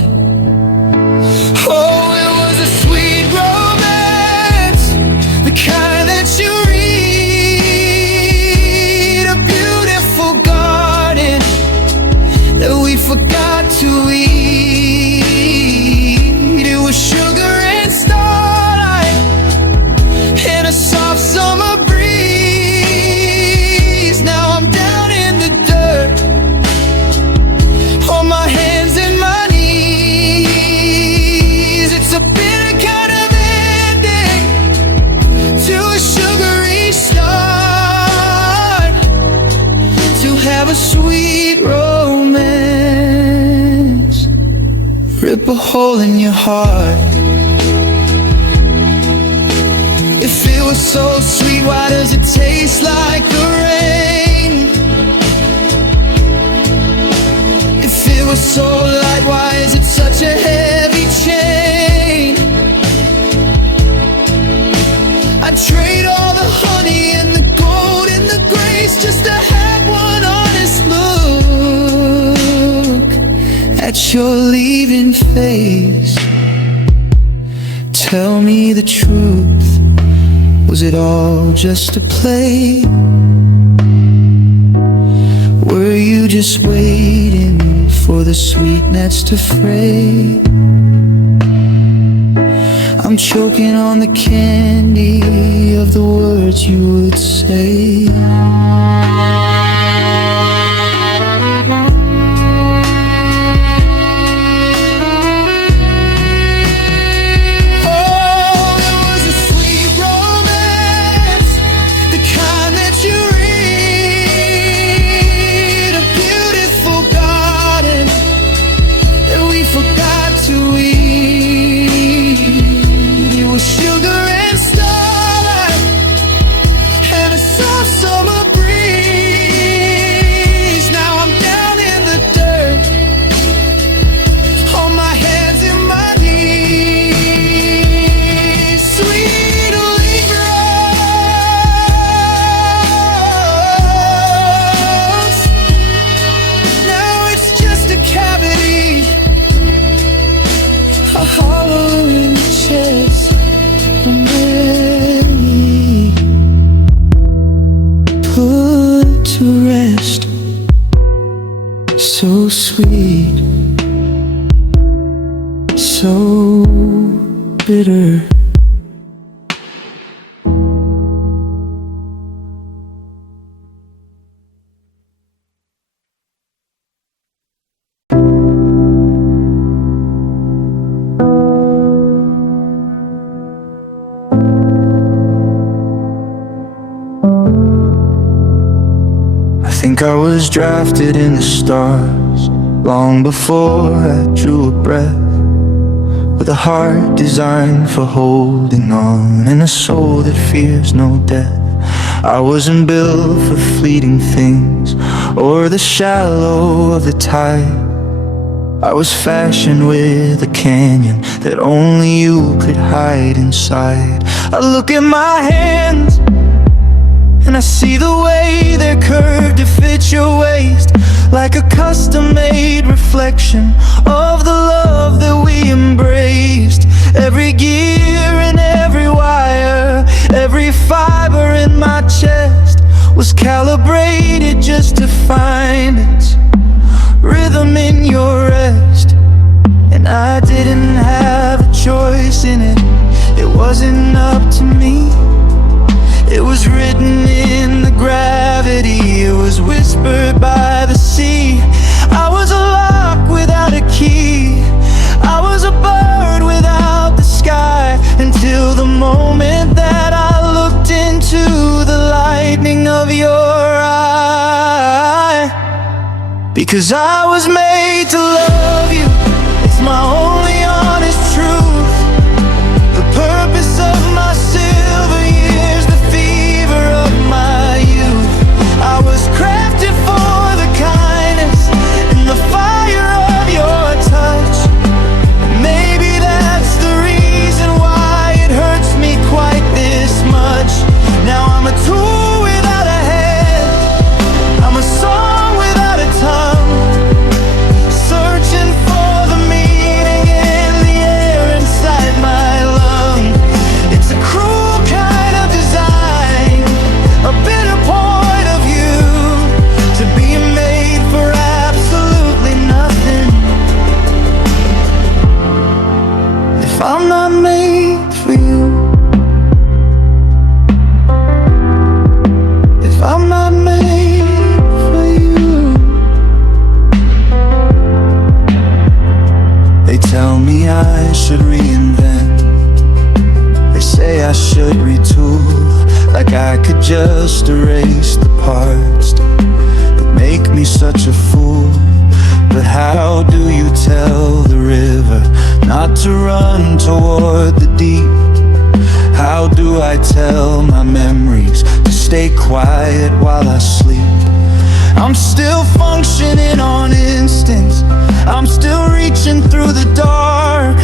Oh, it was a sweet romance, the kind that you read, a beautiful garden that we forgot to eat. It was sugar and starlight and a soft summer breeze. Now I'm down in the dirt, on my hands and my knees. It's a bitter kind of ending to a sugary start, to have a sweet romance, rip a hole in your heart. If it was so sweet, why does it taste like the rain? If it was so light, why is it such a heavy chain? I'd trade all the honey and the gold and the grace just to have one honest look at your leaving face. Tell me the truth, was it all just a play? Were you just waiting for the sweetness to fray? I'm choking on the candy of the words you would say. So sweet, so bitter. think I was drafted in the stars long before I drew a breath, with a heart designed for holding on and a soul that fears no death. I wasn't built for fleeting things or the shallow of the tide. I was fashioned with a canyon that only you could hide inside. I look at my hands and I see the way they're curved to fit your waist, like a custom-made reflection of the love that we embraced. Every gear and every wire, every fiber in my chest was calibrated just to find its rhythm in your rest. And I didn't have a choice in it. It wasn't up to me. It was written in the gravity. It was whispered by the sea. I was a lock without a key. I was a bird without the sky, until the moment that I looked into the lightning of your eye. Because I was made to love you. It's my only honest truth. The purpose of my silver years, the fever of my youth. I was crafted for the kindness and the fire of your touch. Maybe that's the reason why it hurts me quite this much. Now I'm a tool without a head, I'm a song without a tongue, searching for the meaning in the air inside my lung. It's a cruel kind of design, a bitter point of view, to be made for absolutely nothing. If I'm not made for you, if I'm not made for you. They tell me I should reinvent. They say I should retool, like I could just erase the parts that make me such a fool. But how do you tell the river not to run toward the deep? How do I tell my memories to stay quiet while I sleep? I'm still functioning on instincts. I'm still reaching through the dark,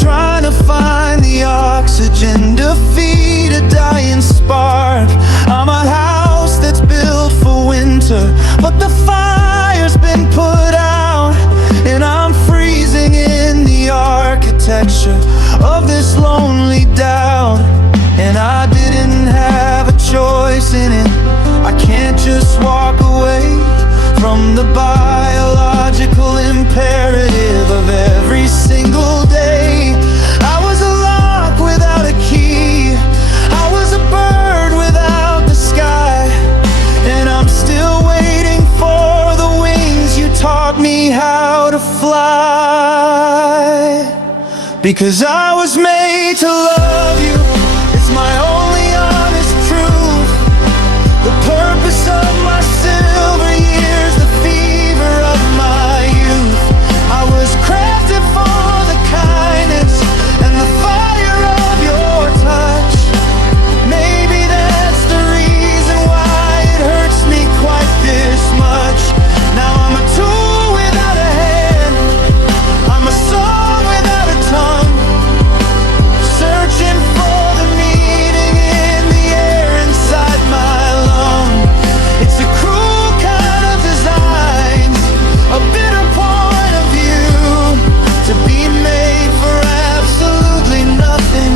trying to find the oxygen to feed a dying spark. I'm a house that's built for winter, but the fire's been put out, and I'm freezing in the architecture of this lonely doubt. And I didn't have a choice in it. I can't just walk away from the biological imperative of every single day. I was a lock without a key. I was a bird without the sky, and I'm still waiting for the wings you taught me how to fly. Because I was made to love you. It's my only honest truth. The purpose of my silver years, the fever of my youth. I was crafted for the kindness and the fire of your touch. Maybe that's the reason why it hurts me quite this much. Now I'm a tool without a hand, I'm a song without a tongue, searching for the meaning in the air inside my lung. It's a cruel kind of design, a bitter point of view, to be made for absolutely nothing.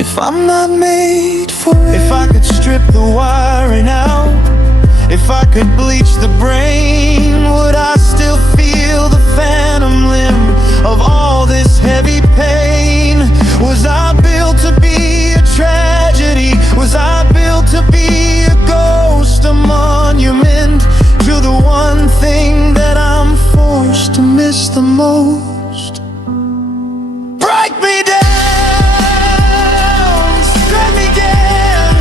If I'm not made for it. If I could strip the wiring out, if I could bleach the brain, would I still feel the phantom limb of all this heavy pain? Was I built to be a tragedy? Was I built to be a ghost, a monument to the one thing that I'm forced to miss the most? Break me down, strip me down,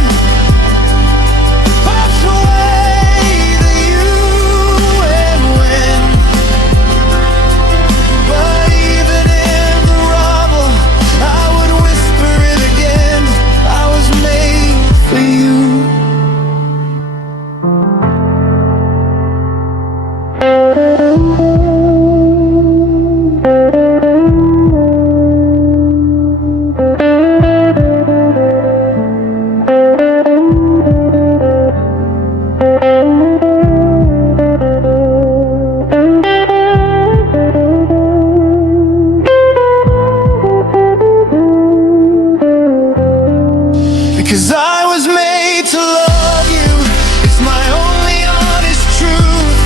'Cause I was made to love you. It's my only honest truth.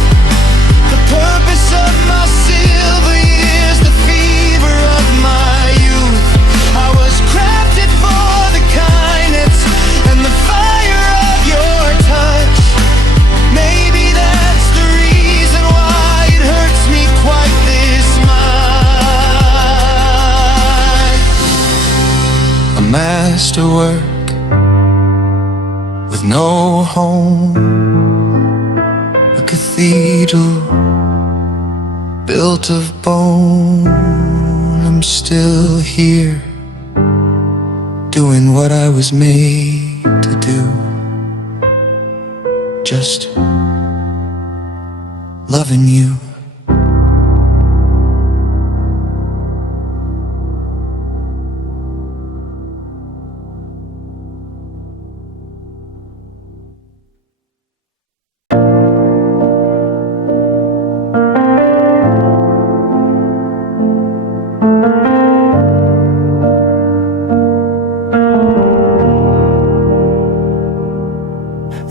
The purpose of my silver years, the fever of my youth. I was crafted for the kindness and the fire of your touch. Maybe that's the reason why it hurts me quite this much. A masterwork with no home, a cathedral built of bone. I'm still here, doing what I was made to do, just loving you.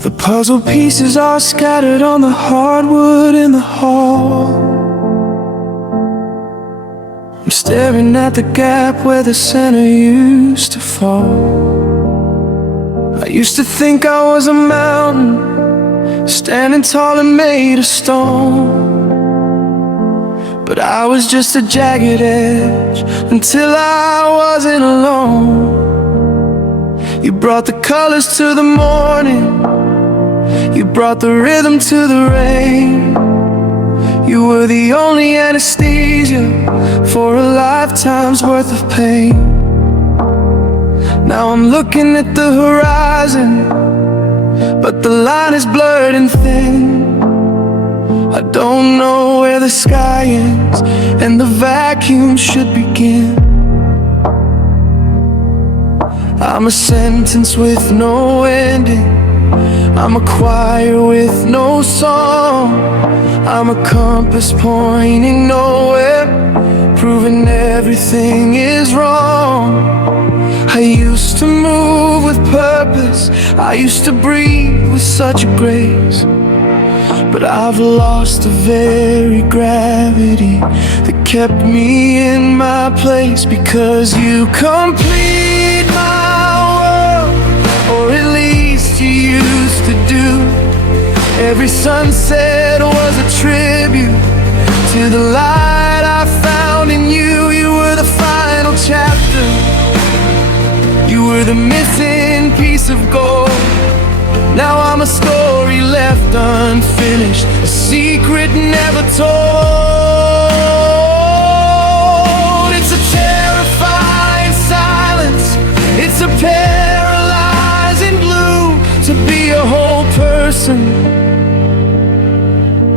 The puzzle pieces are scattered on the hardwood in the hall. I'm staring at the gap where the center used to fall. I used to think I was a mountain, standing tall and made of stone. But I was just a jagged edge until I wasn't alone. You brought the colors to the morning, you brought the rhythm to the rain. You were the only anesthesia for a lifetime's worth of pain. Now I'm looking at the horizon, but the line is blurred and thin. I don't know where the sky ends and the vacuum should begin. I'm a sentence with no ending, I'm a choir with no song. I'm a compass pointing nowhere, proving everything is wrong. I used to move with purpose, I used to breathe with such a grace. But I've lost the very gravity that kept me in my place. Because you complete my world, or at least you used to do. Every sunset was a tribute to the light I found in you. You were the final chapter, you were the missing piece of gold. Now I'm a story left unfinished, a secret never told. It's a terrifying silence, it's a paralyzing blue. To be a whole person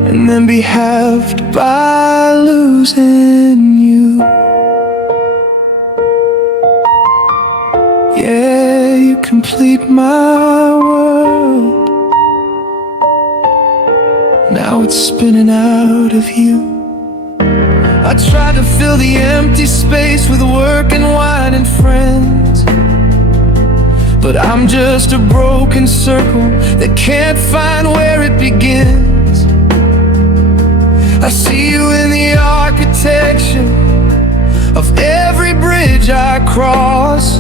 and then be halved by losing you. Yeah, you complete my world. Now it's spinning out of you. I tried to fill the empty space with work and wine and friends, but I'm just a broken circle that can't find where it begins. I see you in the architecture of every bridge I cross,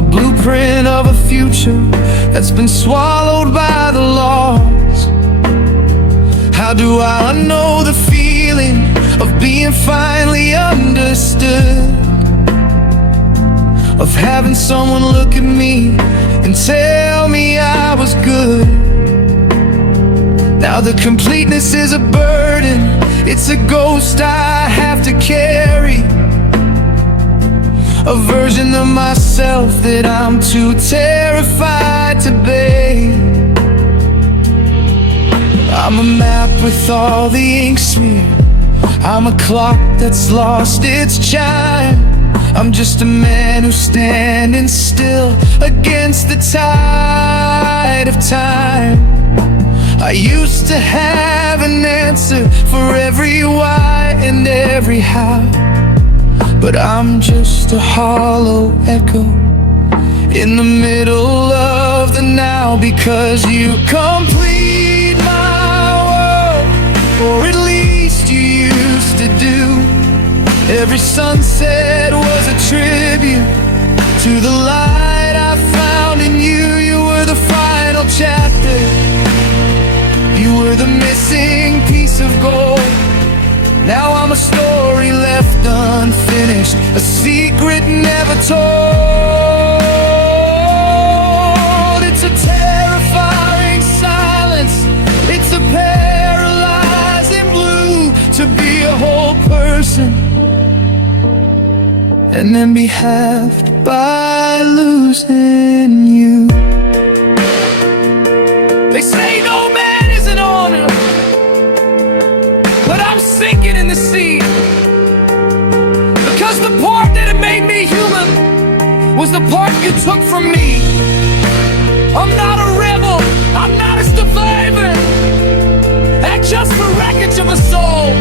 a blueprint of a future that's been swallowed by the loss. How do I know the feeling of being finally understood, of having someone look at me and tell me I was good? Now the completeness is a burden, it's a ghost I have to carry, a version of myself that I'm too terrified to bathe. I'm a map with all the ink smeared, I'm a clock that's lost its chime. I'm just a man who's standing still against the tide of time. I used to have an answer for every why and every how, but I'm just a hollow echo in the middle now, because you complete my world, or at least you used to do. Every sunset was a tribute to the light I found in you. You were the final chapter, you were the missing piece of gold. Now I'm a story left unfinished, a secret never told. It's a terrifying silence, it's a paralyzing blue, to be a whole person and then be halved by losing you. They say no man is an honor, but I'm sinking in the sea, because the part that made me human was the part you took from me. I'm not a rebel, I'm not a survivor, act just the wreckage of a soul.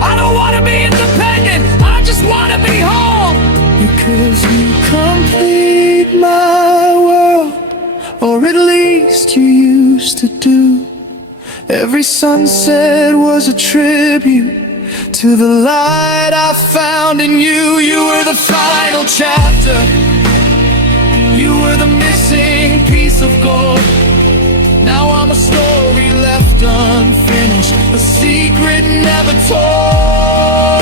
I don't want to be independent, I just want to be home. Because you complete my world, or at least you used to do. Every sunset was a tribute to the light I found in you. You were the final chapter, you were the missing piece of gold. Now I'm a story left unfinished, a secret never told.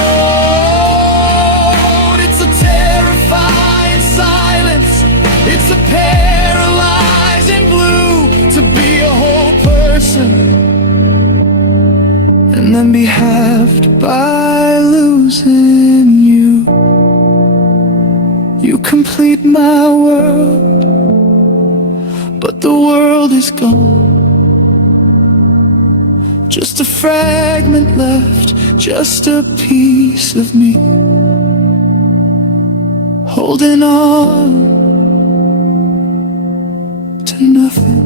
It's a terrifying silence, it's a paralyzing blue, to be a whole person and then be halved by losing you. You complete my world, but the world is gone. Just a fragment left, just a piece of me, holding on to nothing.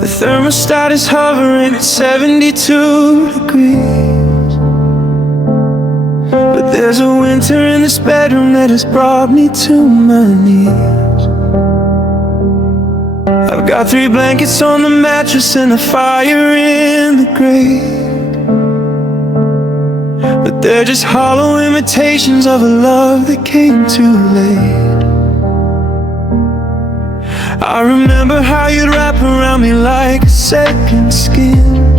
The thermostat is hovering at 72 degrees, but there's a winter in this bedroom that has brought me to my knees. I've got 3 blankets on the mattress and a fire in the grate, but they're just hollow imitations of a love that came too late. I remember how you'd wrap around me like a second skin,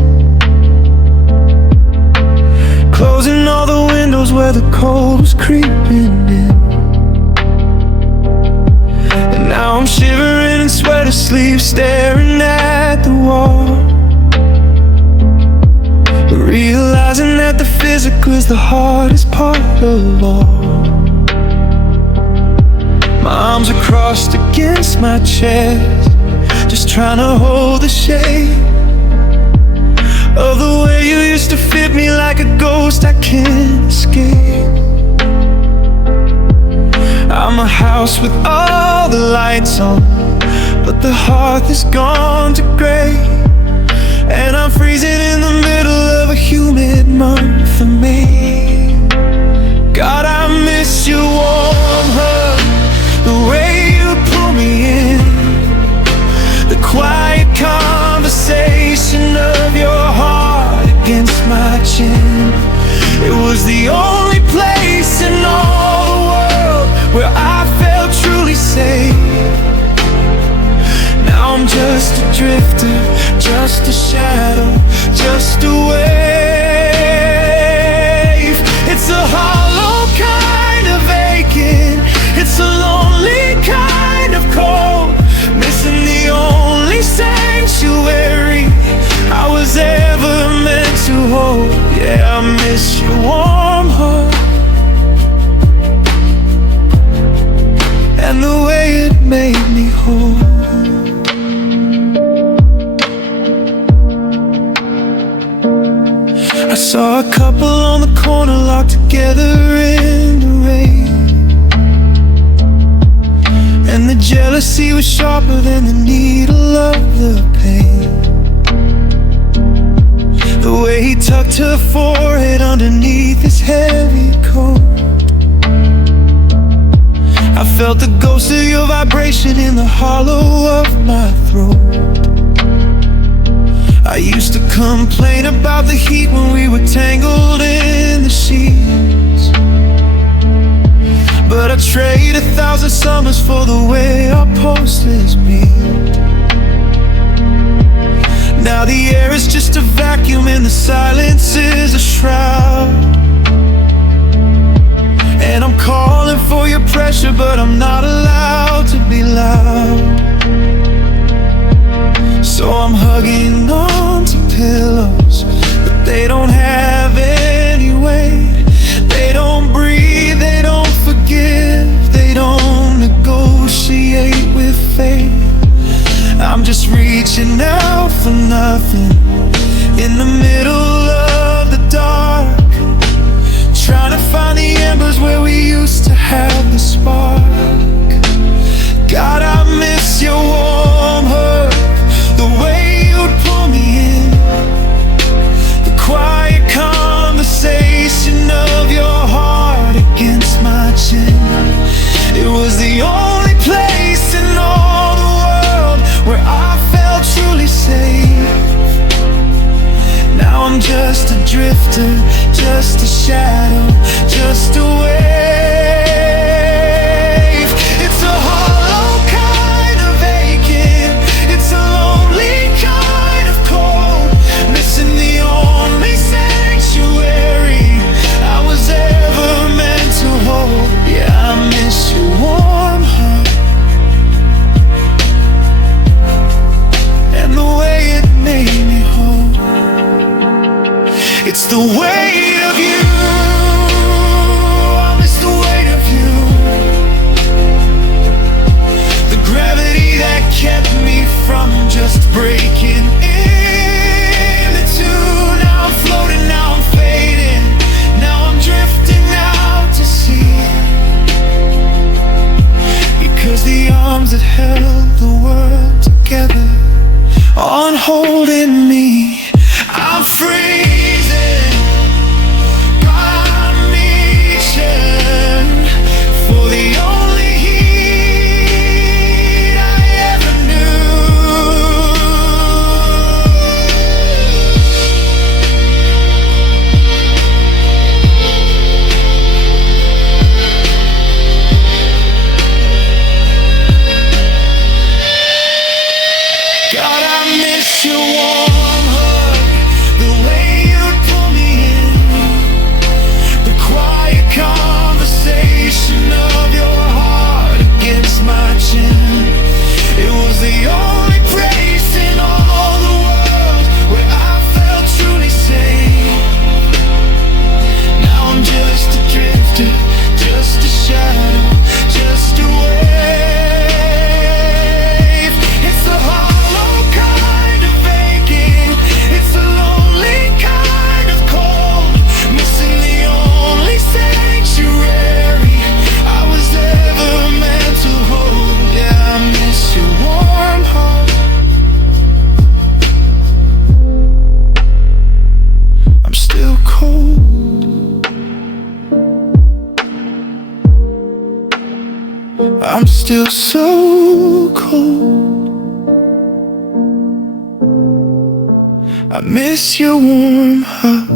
closing all the windows where the cold was creeping in. And now I'm shivering in sweater sleeves, staring at the wall, realizing that the physical is the hardest part of all. My arms are crossed against my chest, just trying to hold the shape of the way you used to fit me like a ghost I can't escape. I'm a house with all the lights on, but the hearth has gone to gray, and I'm freezing in the middle of a humid month of May. God, I miss your warm hug, the way you pull me in, the quiet conversation of your heart against my chin. It was the only place in all the world where I felt truly safe. Now I'm just a drifter, just a shadow, just a wave. It's a hollow kind of aching, it's a lonely kind of cold, missing the only sanctuary I was ever meant to hold. Yeah, I miss your warm heart and the way it made me whole. together in the rain. And the jealousy was sharper than the needle of the pain. The way he tucked her forehead underneath his heavy coat. I felt the ghost of your vibration in the hollow of my throat. I used to complain about the heat when we were tangled in the sheets, but I trade 1,000 summers for the way our posters meet. Now the air is just a vacuum and the silence is a shroud. And I'm calling for your pressure, but I'm not allowed to be loud. So I'm hugging on to pillows, but they don't have any weight. They don't breathe, they don't forgive, they don't negotiate with fate. I'm just reaching out for nothing in the middle of the dark, trying to find the embers where we used to have the spark. God, I miss your warm hug, the way you'd pull me in, the quiet conversation of your heart against my chin. It was the only place in all the world where I felt truly safe. Now I'm just a drifter, just a shadow, just a wave. It's a hollow kind of aching, it's a lonely kind of cold, missing the only sanctuary I was ever meant to hold. Yeah, I miss your warm heart and the way it made me whole. It's the weight of you, I miss the weight of you, the gravity that kept me from just breaking into two. Now I'm floating, now I'm fading, now I'm drifting out to sea, because the arms that held the world together aren't holding me. I'm freezing, permission for the only heat I ever knew. God, I miss your warm hug, the way you'd pull me in, the quiet conversation of your heart against my chin. It was the only place in all the world where I felt truly safe. Now I'm just a drifter, just a shadow, just a wave. It's the hollow kind of aching, it's the lonely kind of cold, missing the only sanctuary I was ever meant to hold. Yeah, I miss your warm heart, I'm still cold, I'm still so cold. I miss your warm hug.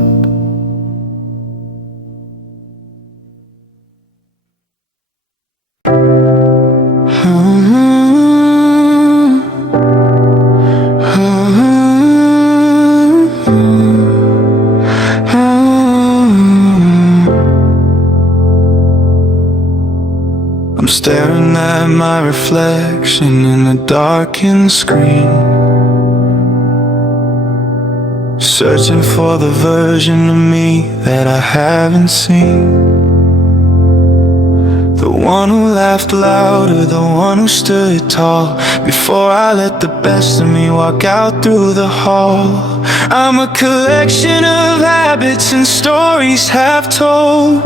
I'm staring at my reflection in the darkened screen, searching for the version of me that I haven't seen. The one who laughed louder, the one who stood tall, before I let the best of me walk out through the hall. I'm a collection of habits and stories half told,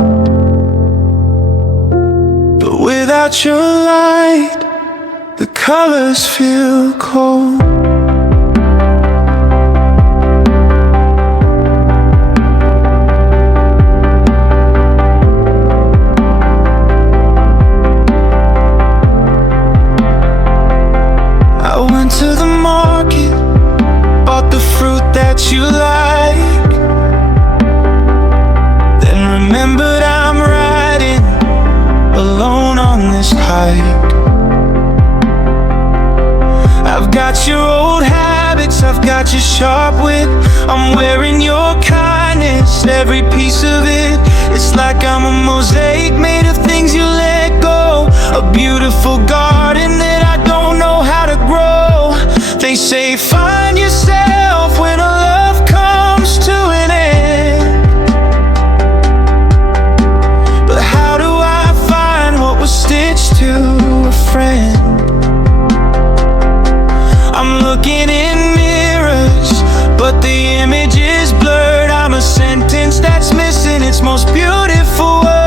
but without your light, the colors feel cold. I went to the market, bought the fruit that you like, then remembered I'm riding alone on this hike. I've got your old habits, I've got your sharp wit, I'm wearing your kindness, every piece of it. It's like I'm a mosaic made of things you let go, a beautiful garden that I don't know how to grow. They say find yourself when a love comes to an end, but how do I find what was stitched to a friend? I'm looking in mirrors, but the image is blurred. I'm a sentence that's missing its most beautiful word.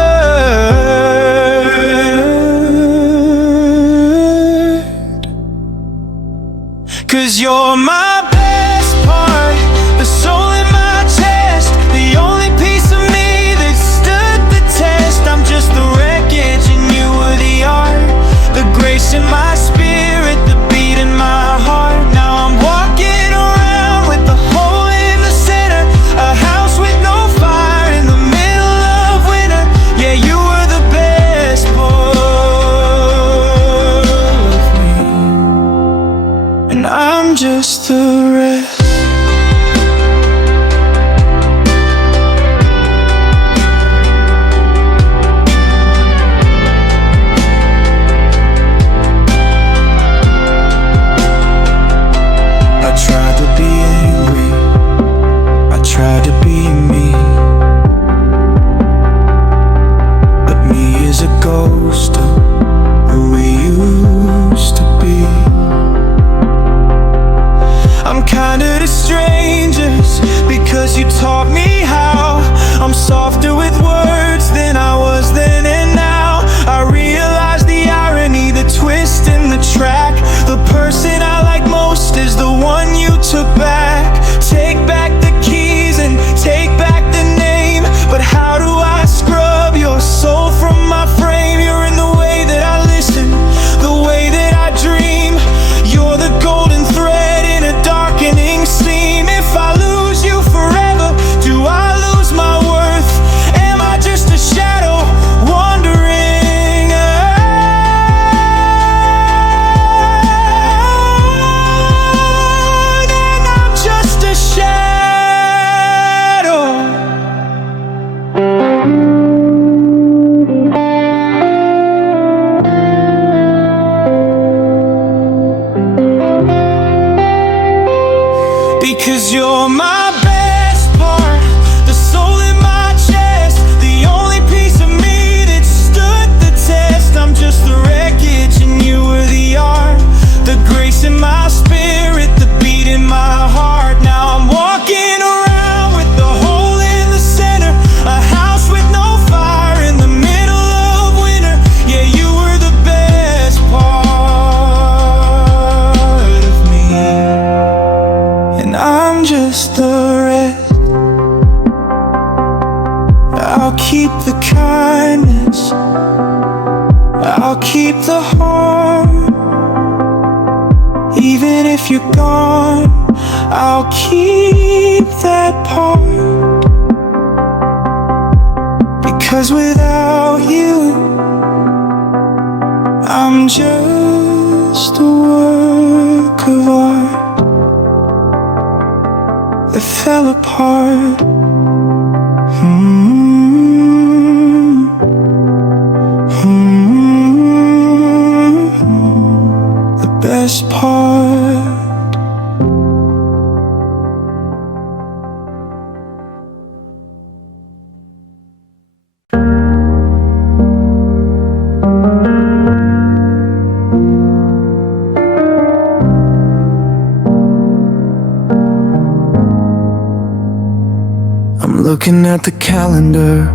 'Cause you're my best part, the soul in my chest, the only piece of me that stood the test. I'm just the wreckage and you were the art, the grace in my spirit, the beat in my heart. Now I'm walking around with the hole in the center, a house with no fire in the middle of winter. Yeah, you were the best part of me, and I'm just the rest. I tried to be angry, I tried to be me, but me is a ghost of who we used to be. I'm kinda to strangers because you taught me how. I'm softer with words than I was then and now. I realize the irony, the twist in the track. The person I like most is the one you took back. Take back the keys and take back the name, but how do I scrub your soul from my frame? You're in the way that I listen, the way that I dream. You're the golden thread in a darkening seam. If I lose you forever, do I lose my worth? Am I just a shadow wandering? And I'm just a shadow. Because you're my best part, the soul in my chest, the only piece of me that stood the test. I'm just the wreckage and you were the art, the grace in my spirit, the beat in my heart. Now I'm walking around with the hole in the center, a house with no fire in the middle of winter. Yeah, you were the best part of me, and I'm just the rest. I'll keep the kindness, I'll keep the heart. Even if you're gone, I'll keep that part. Because without you, I'm just a work of art that fell apart. The best part. Looking at the calendar,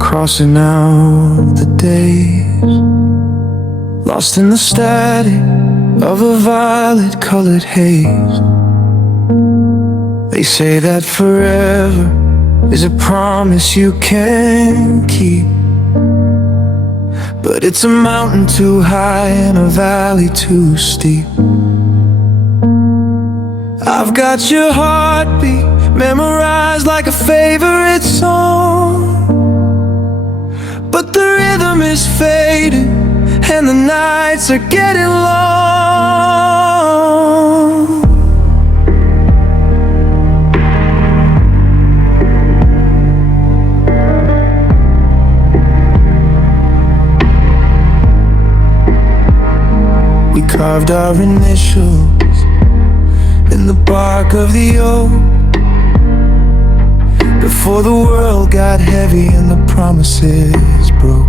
crossing out the days, lost in the static of a violet-colored haze. They say that forever is a promise you can't keep, but it's a mountain too high and a valley too steep. I've got your heartbeat memorized like a favorite song, but the rhythm is fading and the nights are getting long. We carved our initials in the bark of the oak before the world got heavy and the promises broke.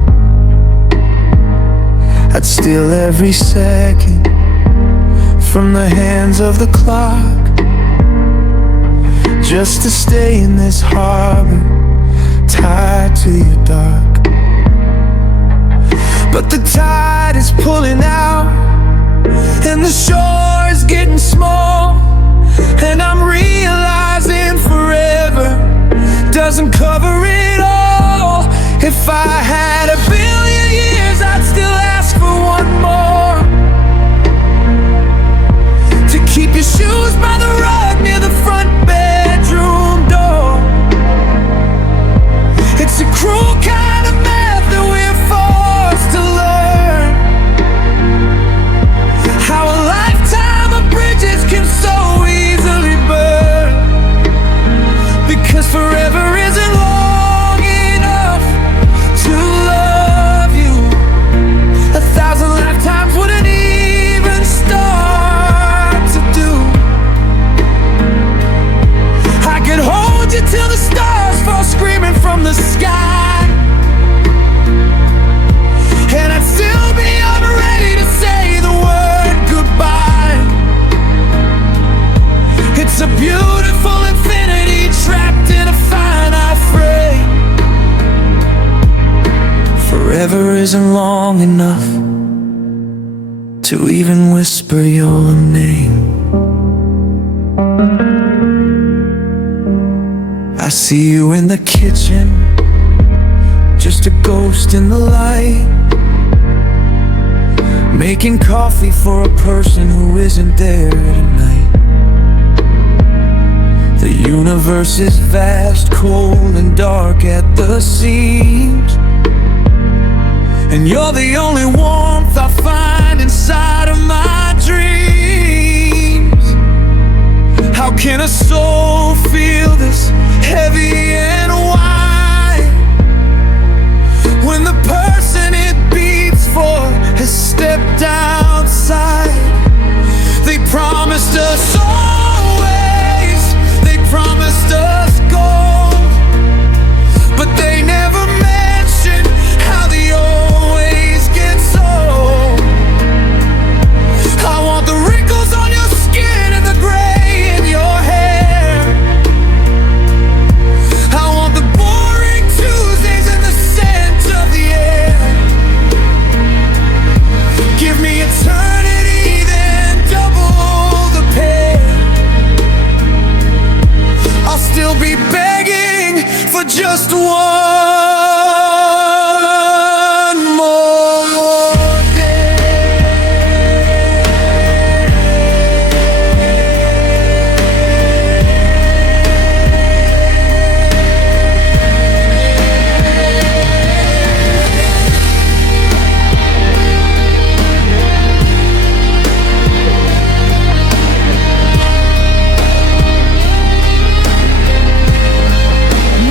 I'd steal every second from the hands of the clock just to stay in this harbor, tied to your dock. But the tide is pulling out and the shore is getting small, and I'm realizing forever doesn't cover it all. If I had a billion years, I'd still ask for one more, to keep your shoes by the rug near the front bedroom door. It's a cruel kind of math that we're forced to learn, how a lifetime of bridges can so easily burn, because forever isn't long enough to love you. 1,000 lifetimes wouldn't even start to do. I could hold you till the stars fall screaming from the sky, and I'd still be unready to say the word goodbye. It's a beautiful infinity trapped in a finite frame. Forever isn't long enough to even whisper your name. I see you in the kitchen, just a ghost in the light, making coffee for a person who isn't there tonight. The universe is vast, cold and dark at the seams, and you're the only warmth I find inside of my dreams. How can a soul feel this heavy and wide when the person it beats for has stepped outside? They promised us always, they promised us gold, but they never mentioned how the always gets old. I want the wrinkles on your skin and the gray in your hair. I want the boring Tuesdays and the scent of the air. Give me eternity, then double the pay. I'll still be begging for just one more day.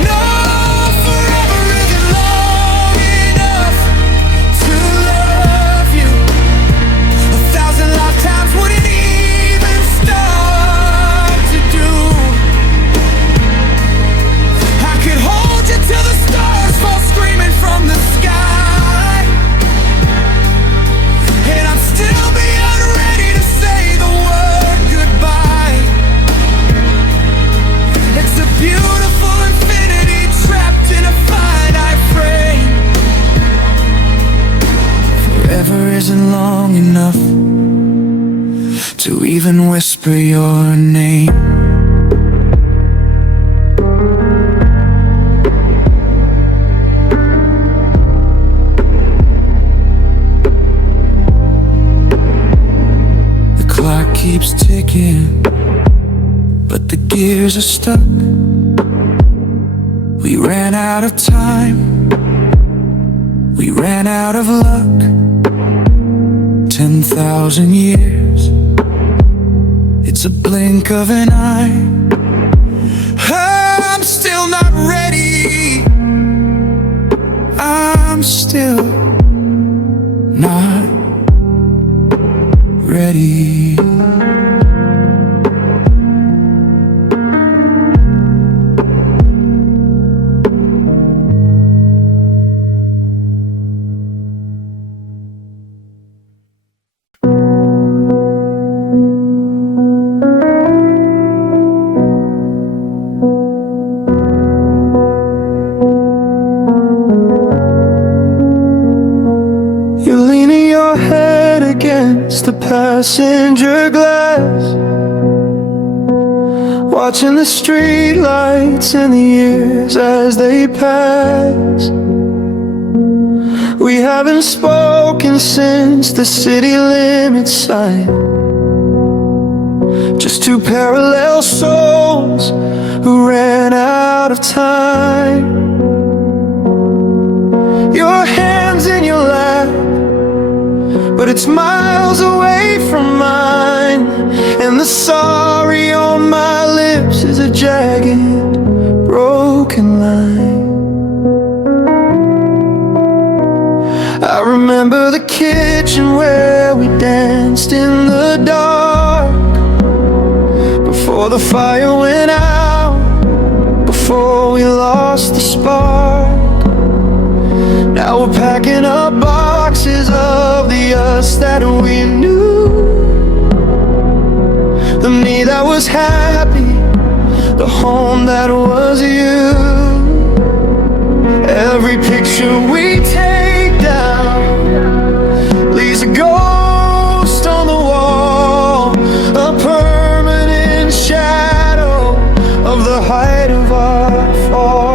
No, to even whisper your name. The clock keeps ticking, but the gears are stuck. We ran out of time, we ran out of luck. 10,000 years, it's a blink of an eye. I'm still not ready, I'm still not ready. The passenger glass, watching the street lights and the years as they pass. We haven't spoken since the city limits sign. Just two parallel souls who ran out of time. Your hands in your lap, but it's miles away from mine. And the sorry on my lips is a jagged, broken line. I remember the kitchen where we danced in the dark, before the fire went out, before we lost the spark. Now we're packing up boxes of the us that we knew, the me that was happy, the home that was you. Every picture we take down leaves a ghost on the wall, a permanent shadow of the height of our fall.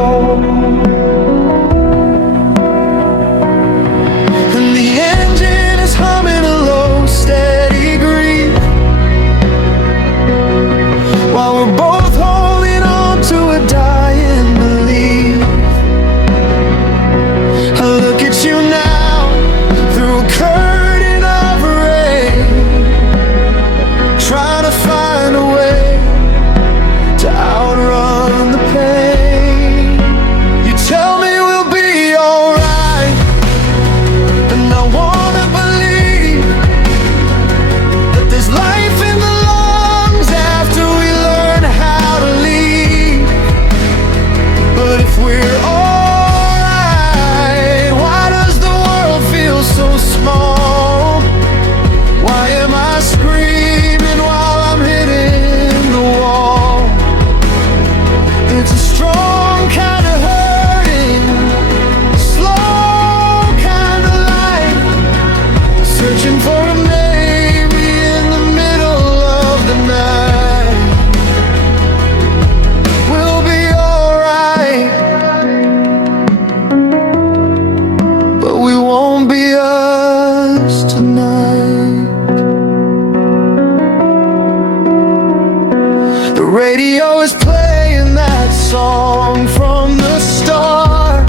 Radio is playing that song from the start,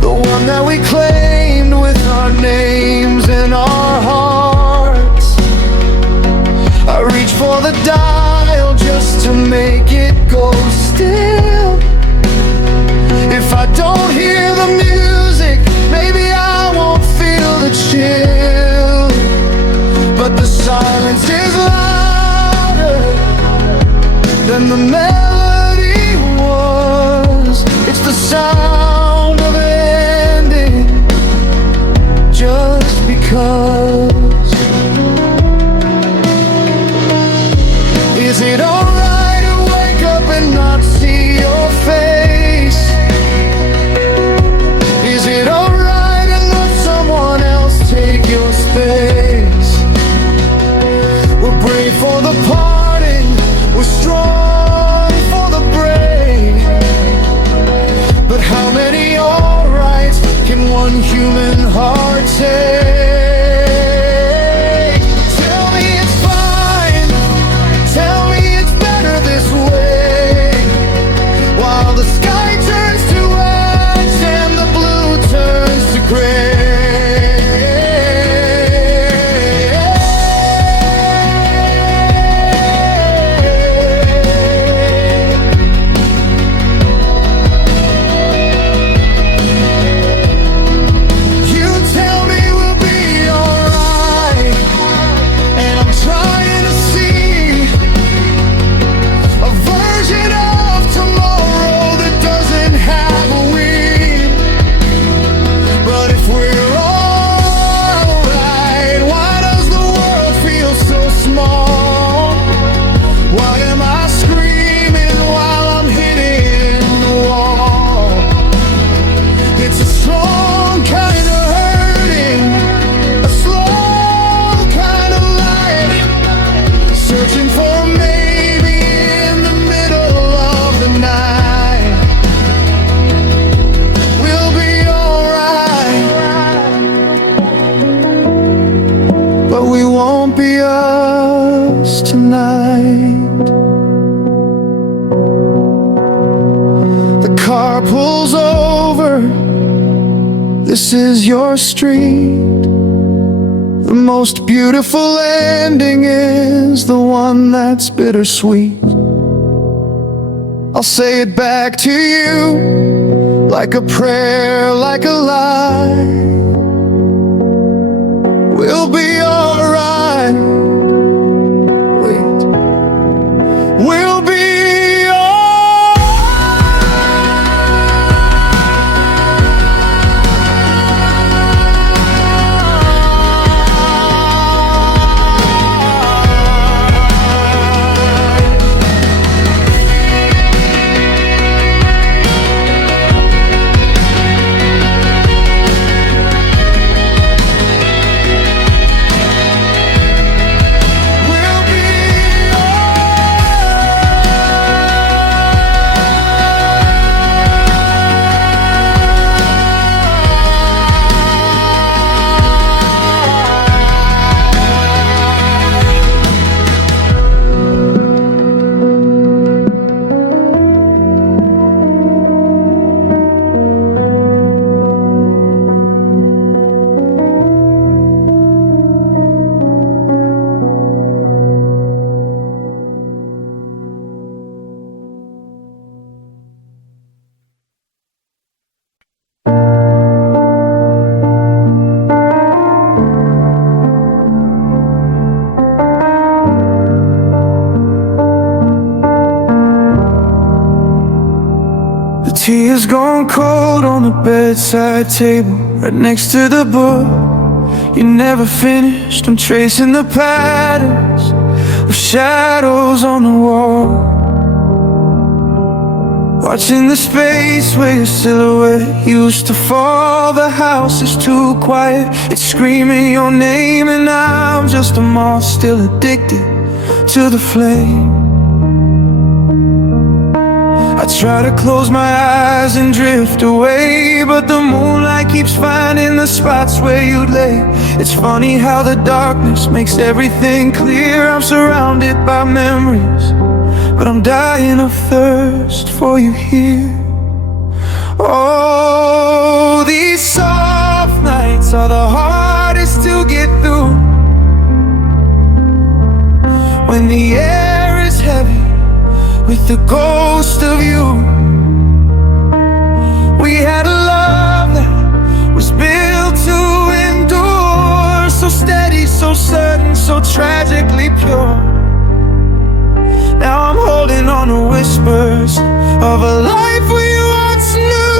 the one that we claimed with our names in our hearts. I reach for the dial just to make it go still. If I don't hear the music, maybe I won't feel the chill. But the silence is louder than the melody was. It's the sound of ending just because. Is it alright to wake but we won't be us tonight. The car pulls over, this is your street. The most beautiful ending is the one that's bittersweet. I'll say it back to you, like a prayer, like a lie. We'll be alright. Wait, we'll be tea is gone cold on the bedside table, right next to the book you never finished. I'm tracing the patterns of shadows on the wall, watching the space where your silhouette used to fall. The house is too quiet, it's screaming your name, and I'm just a moth still addicted to the flame. I try to close my eyes and drift away, but the moonlight keeps finding the spots where you'd lay. It's funny how the darkness makes everything clear. I'm surrounded by memories, but I'm dying of thirst for you here. Oh, these soft nights are the hardest to get through, when the air is heavy with the ghost of you. We had a love that was built to endure, so steady, so certain, so tragically pure. Now I'm holding on to whispers of a life we once knew.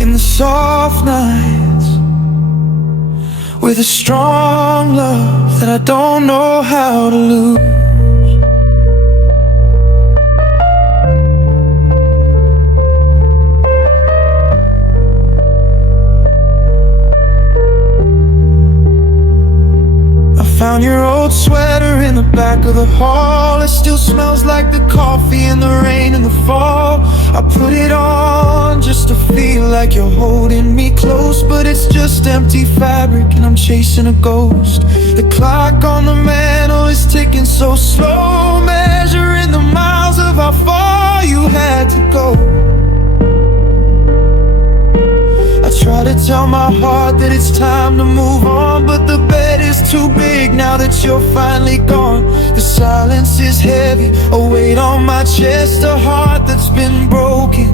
In the soft nights, with a strong love that I don't know how to lose. Found your old sweater in the back of the hall. It still smells like the coffee and the rain in the fall. I put it on just to feel like you're holding me close, but it's just empty fabric and I'm chasing a ghost. The clock on the mantle is ticking so slow, measuring the miles of how far you had to go. I try to tell my heart that it's time to move on, but the bed is too big now that you're finally gone. The silence is heavy, a weight on my chest. A heart that's been broken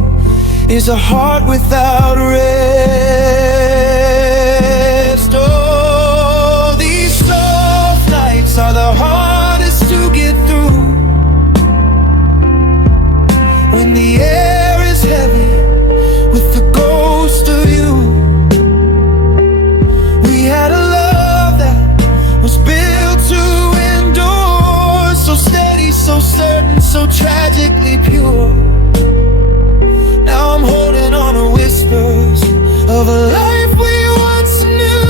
is a heart without rest. Oh, these soft nights are the hardest to get through, when the air is heavy with the ghost of you. We had a love that was built to endure, so steady, so certain, so tragically pure. Now I'm holding on to whispers of a life we once knew.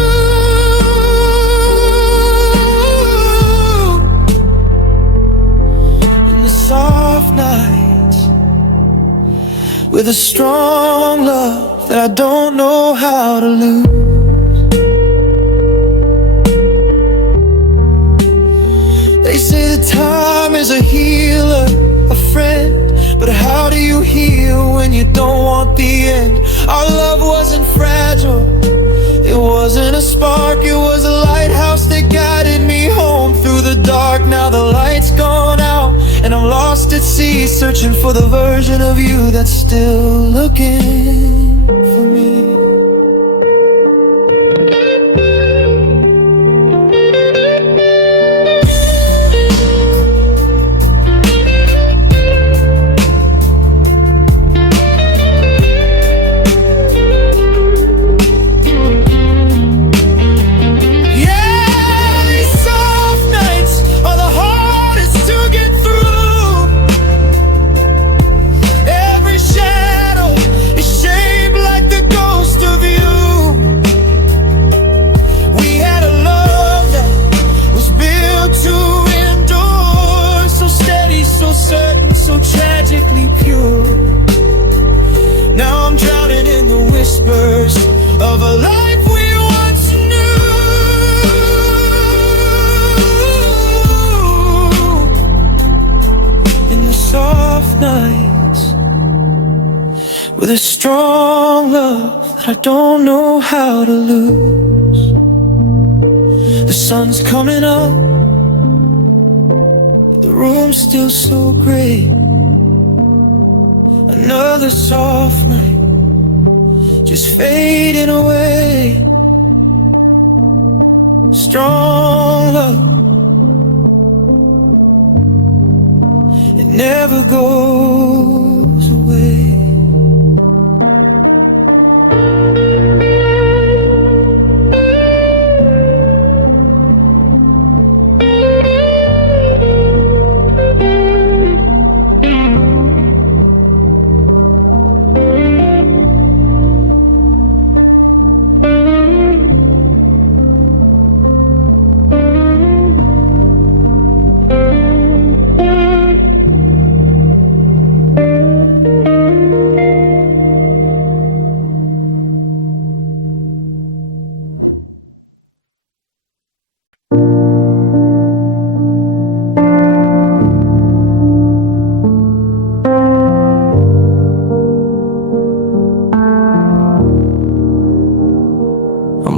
In the soft nights, with a strong love that I don't know how to lose. They say that time is a healer, a friend, but how do you heal when you don't want the end? Our love wasn't fragile, it wasn't a spark, it was a lighthouse that guided me home through the dark. Now the light's gone out and I'm lost at sea, searching for the version of you that's still looking for me. Of a life we once knew, in the soft nights, with a strong love that I don't know how to lose. The sun's coming up, but the room's still so gray. Another soft night, just fading away. Strong love, it never goes away.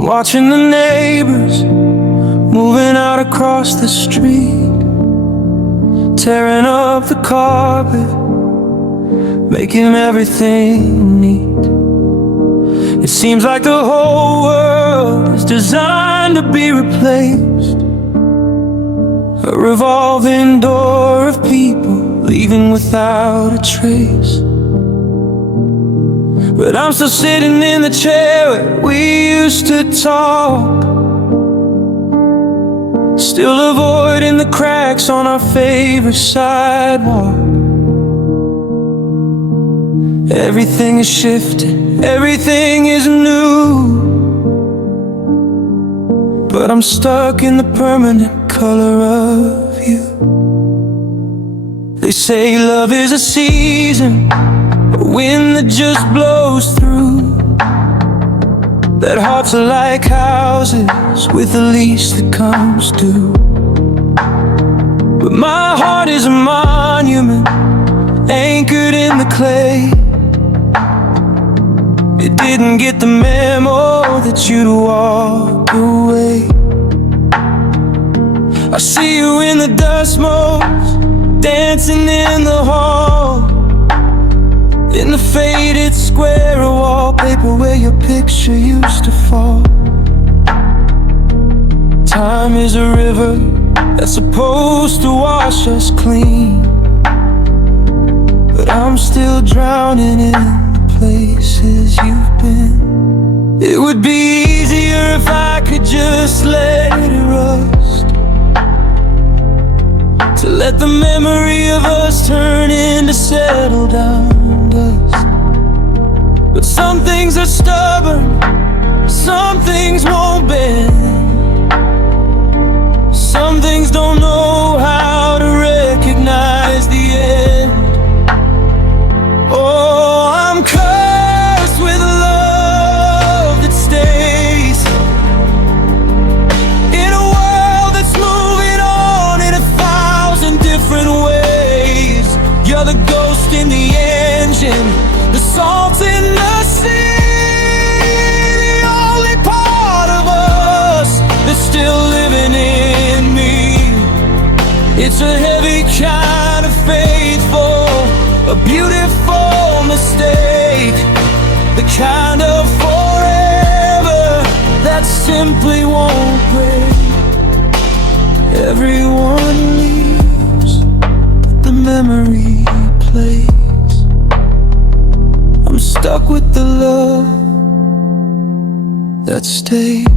Watching the neighbors moving out across the street, tearing up the carpet, making everything neat. It seems like the whole world is designed to be replaced, a revolving door of people leaving without a trace. But I'm still sitting in the chair where we used to talk, still avoiding the cracks on our favorite sidewalk. Everything is shifting, everything is new, but I'm stuck in the permanent color of you. They say love is a season, a wind that just blows through, that hearts are like houses with a lease that comes due. But my heart is a monument anchored in the clay. It didn't get the memo that you'd walk away. I see you in the dust motes, dancing in the hall, in the faded square of wallpaper where your picture used to fall. Time is a river that's supposed to wash us clean, but I'm still drowning in the places you've been. It would be easier if I could just let it rust, to let the memory of us turn into settled down dust. But some things are stubborn, some things won't bend, some things don't know how to recognize the end. Oh, I'm cursed with a love beautiful mistake, the kind of forever that simply won't break. Everyone leaves, the memory plays. I'm stuck with the love that stays.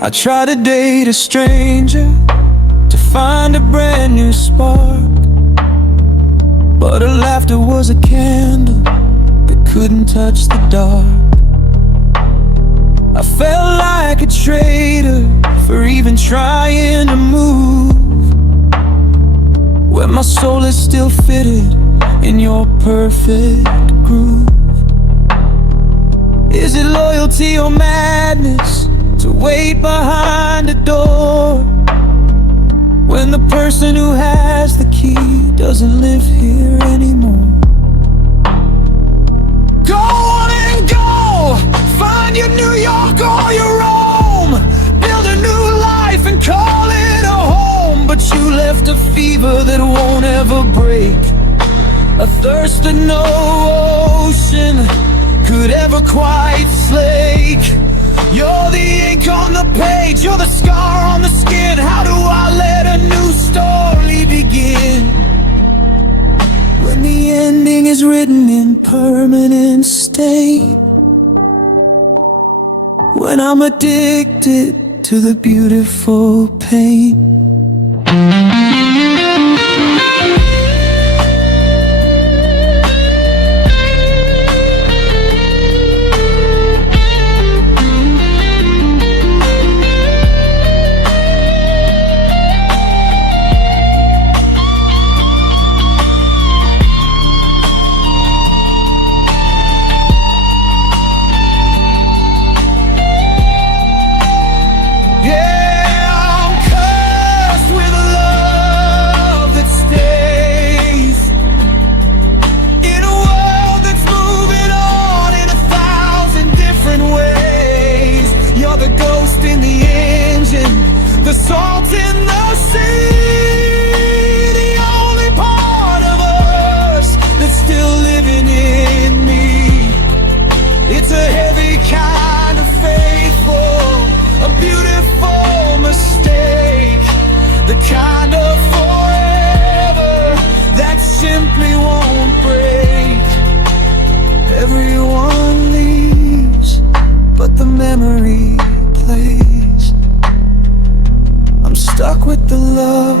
I try to date a stranger to find a brand new spark, but her laughter was a candle that couldn't touch the dark. I felt like a traitor for even trying to move when my soul is still fitted in your perfect groove. Is it loyalty or madness to wait behind a door when the person who has the key doesn't live here anymore? Go on and go, find your New York or your Rome, build a new life and call it a home. But you left a fever that won't ever break, a thirst that no ocean could ever quite slake. You're the ink on the page, you're the scar on the skin. How do I let a new story begin when the ending is written in permanent stain? When I'm addicted to the beautiful pain. In the engine, the salt in the sea, the only part of us that's still living in me. It's a heavy kind of faithful, a beautiful mistake, the kind of forever that simply won't break. Everyone leaves, but the memory plays. I'm stuck with the love,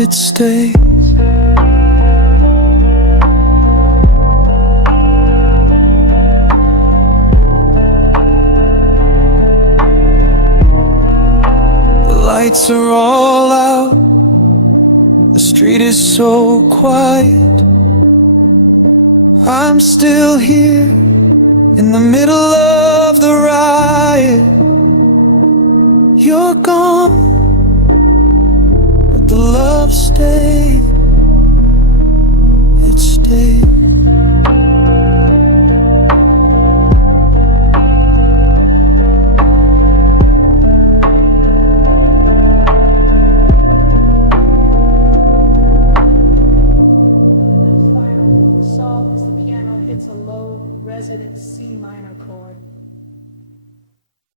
it stays. The lights are all out, the street is so quiet. I'm still here in the middle of the riot. You're gone, but the love stayed. It stayed. Solve as the piano hits a low resonant C minor chord.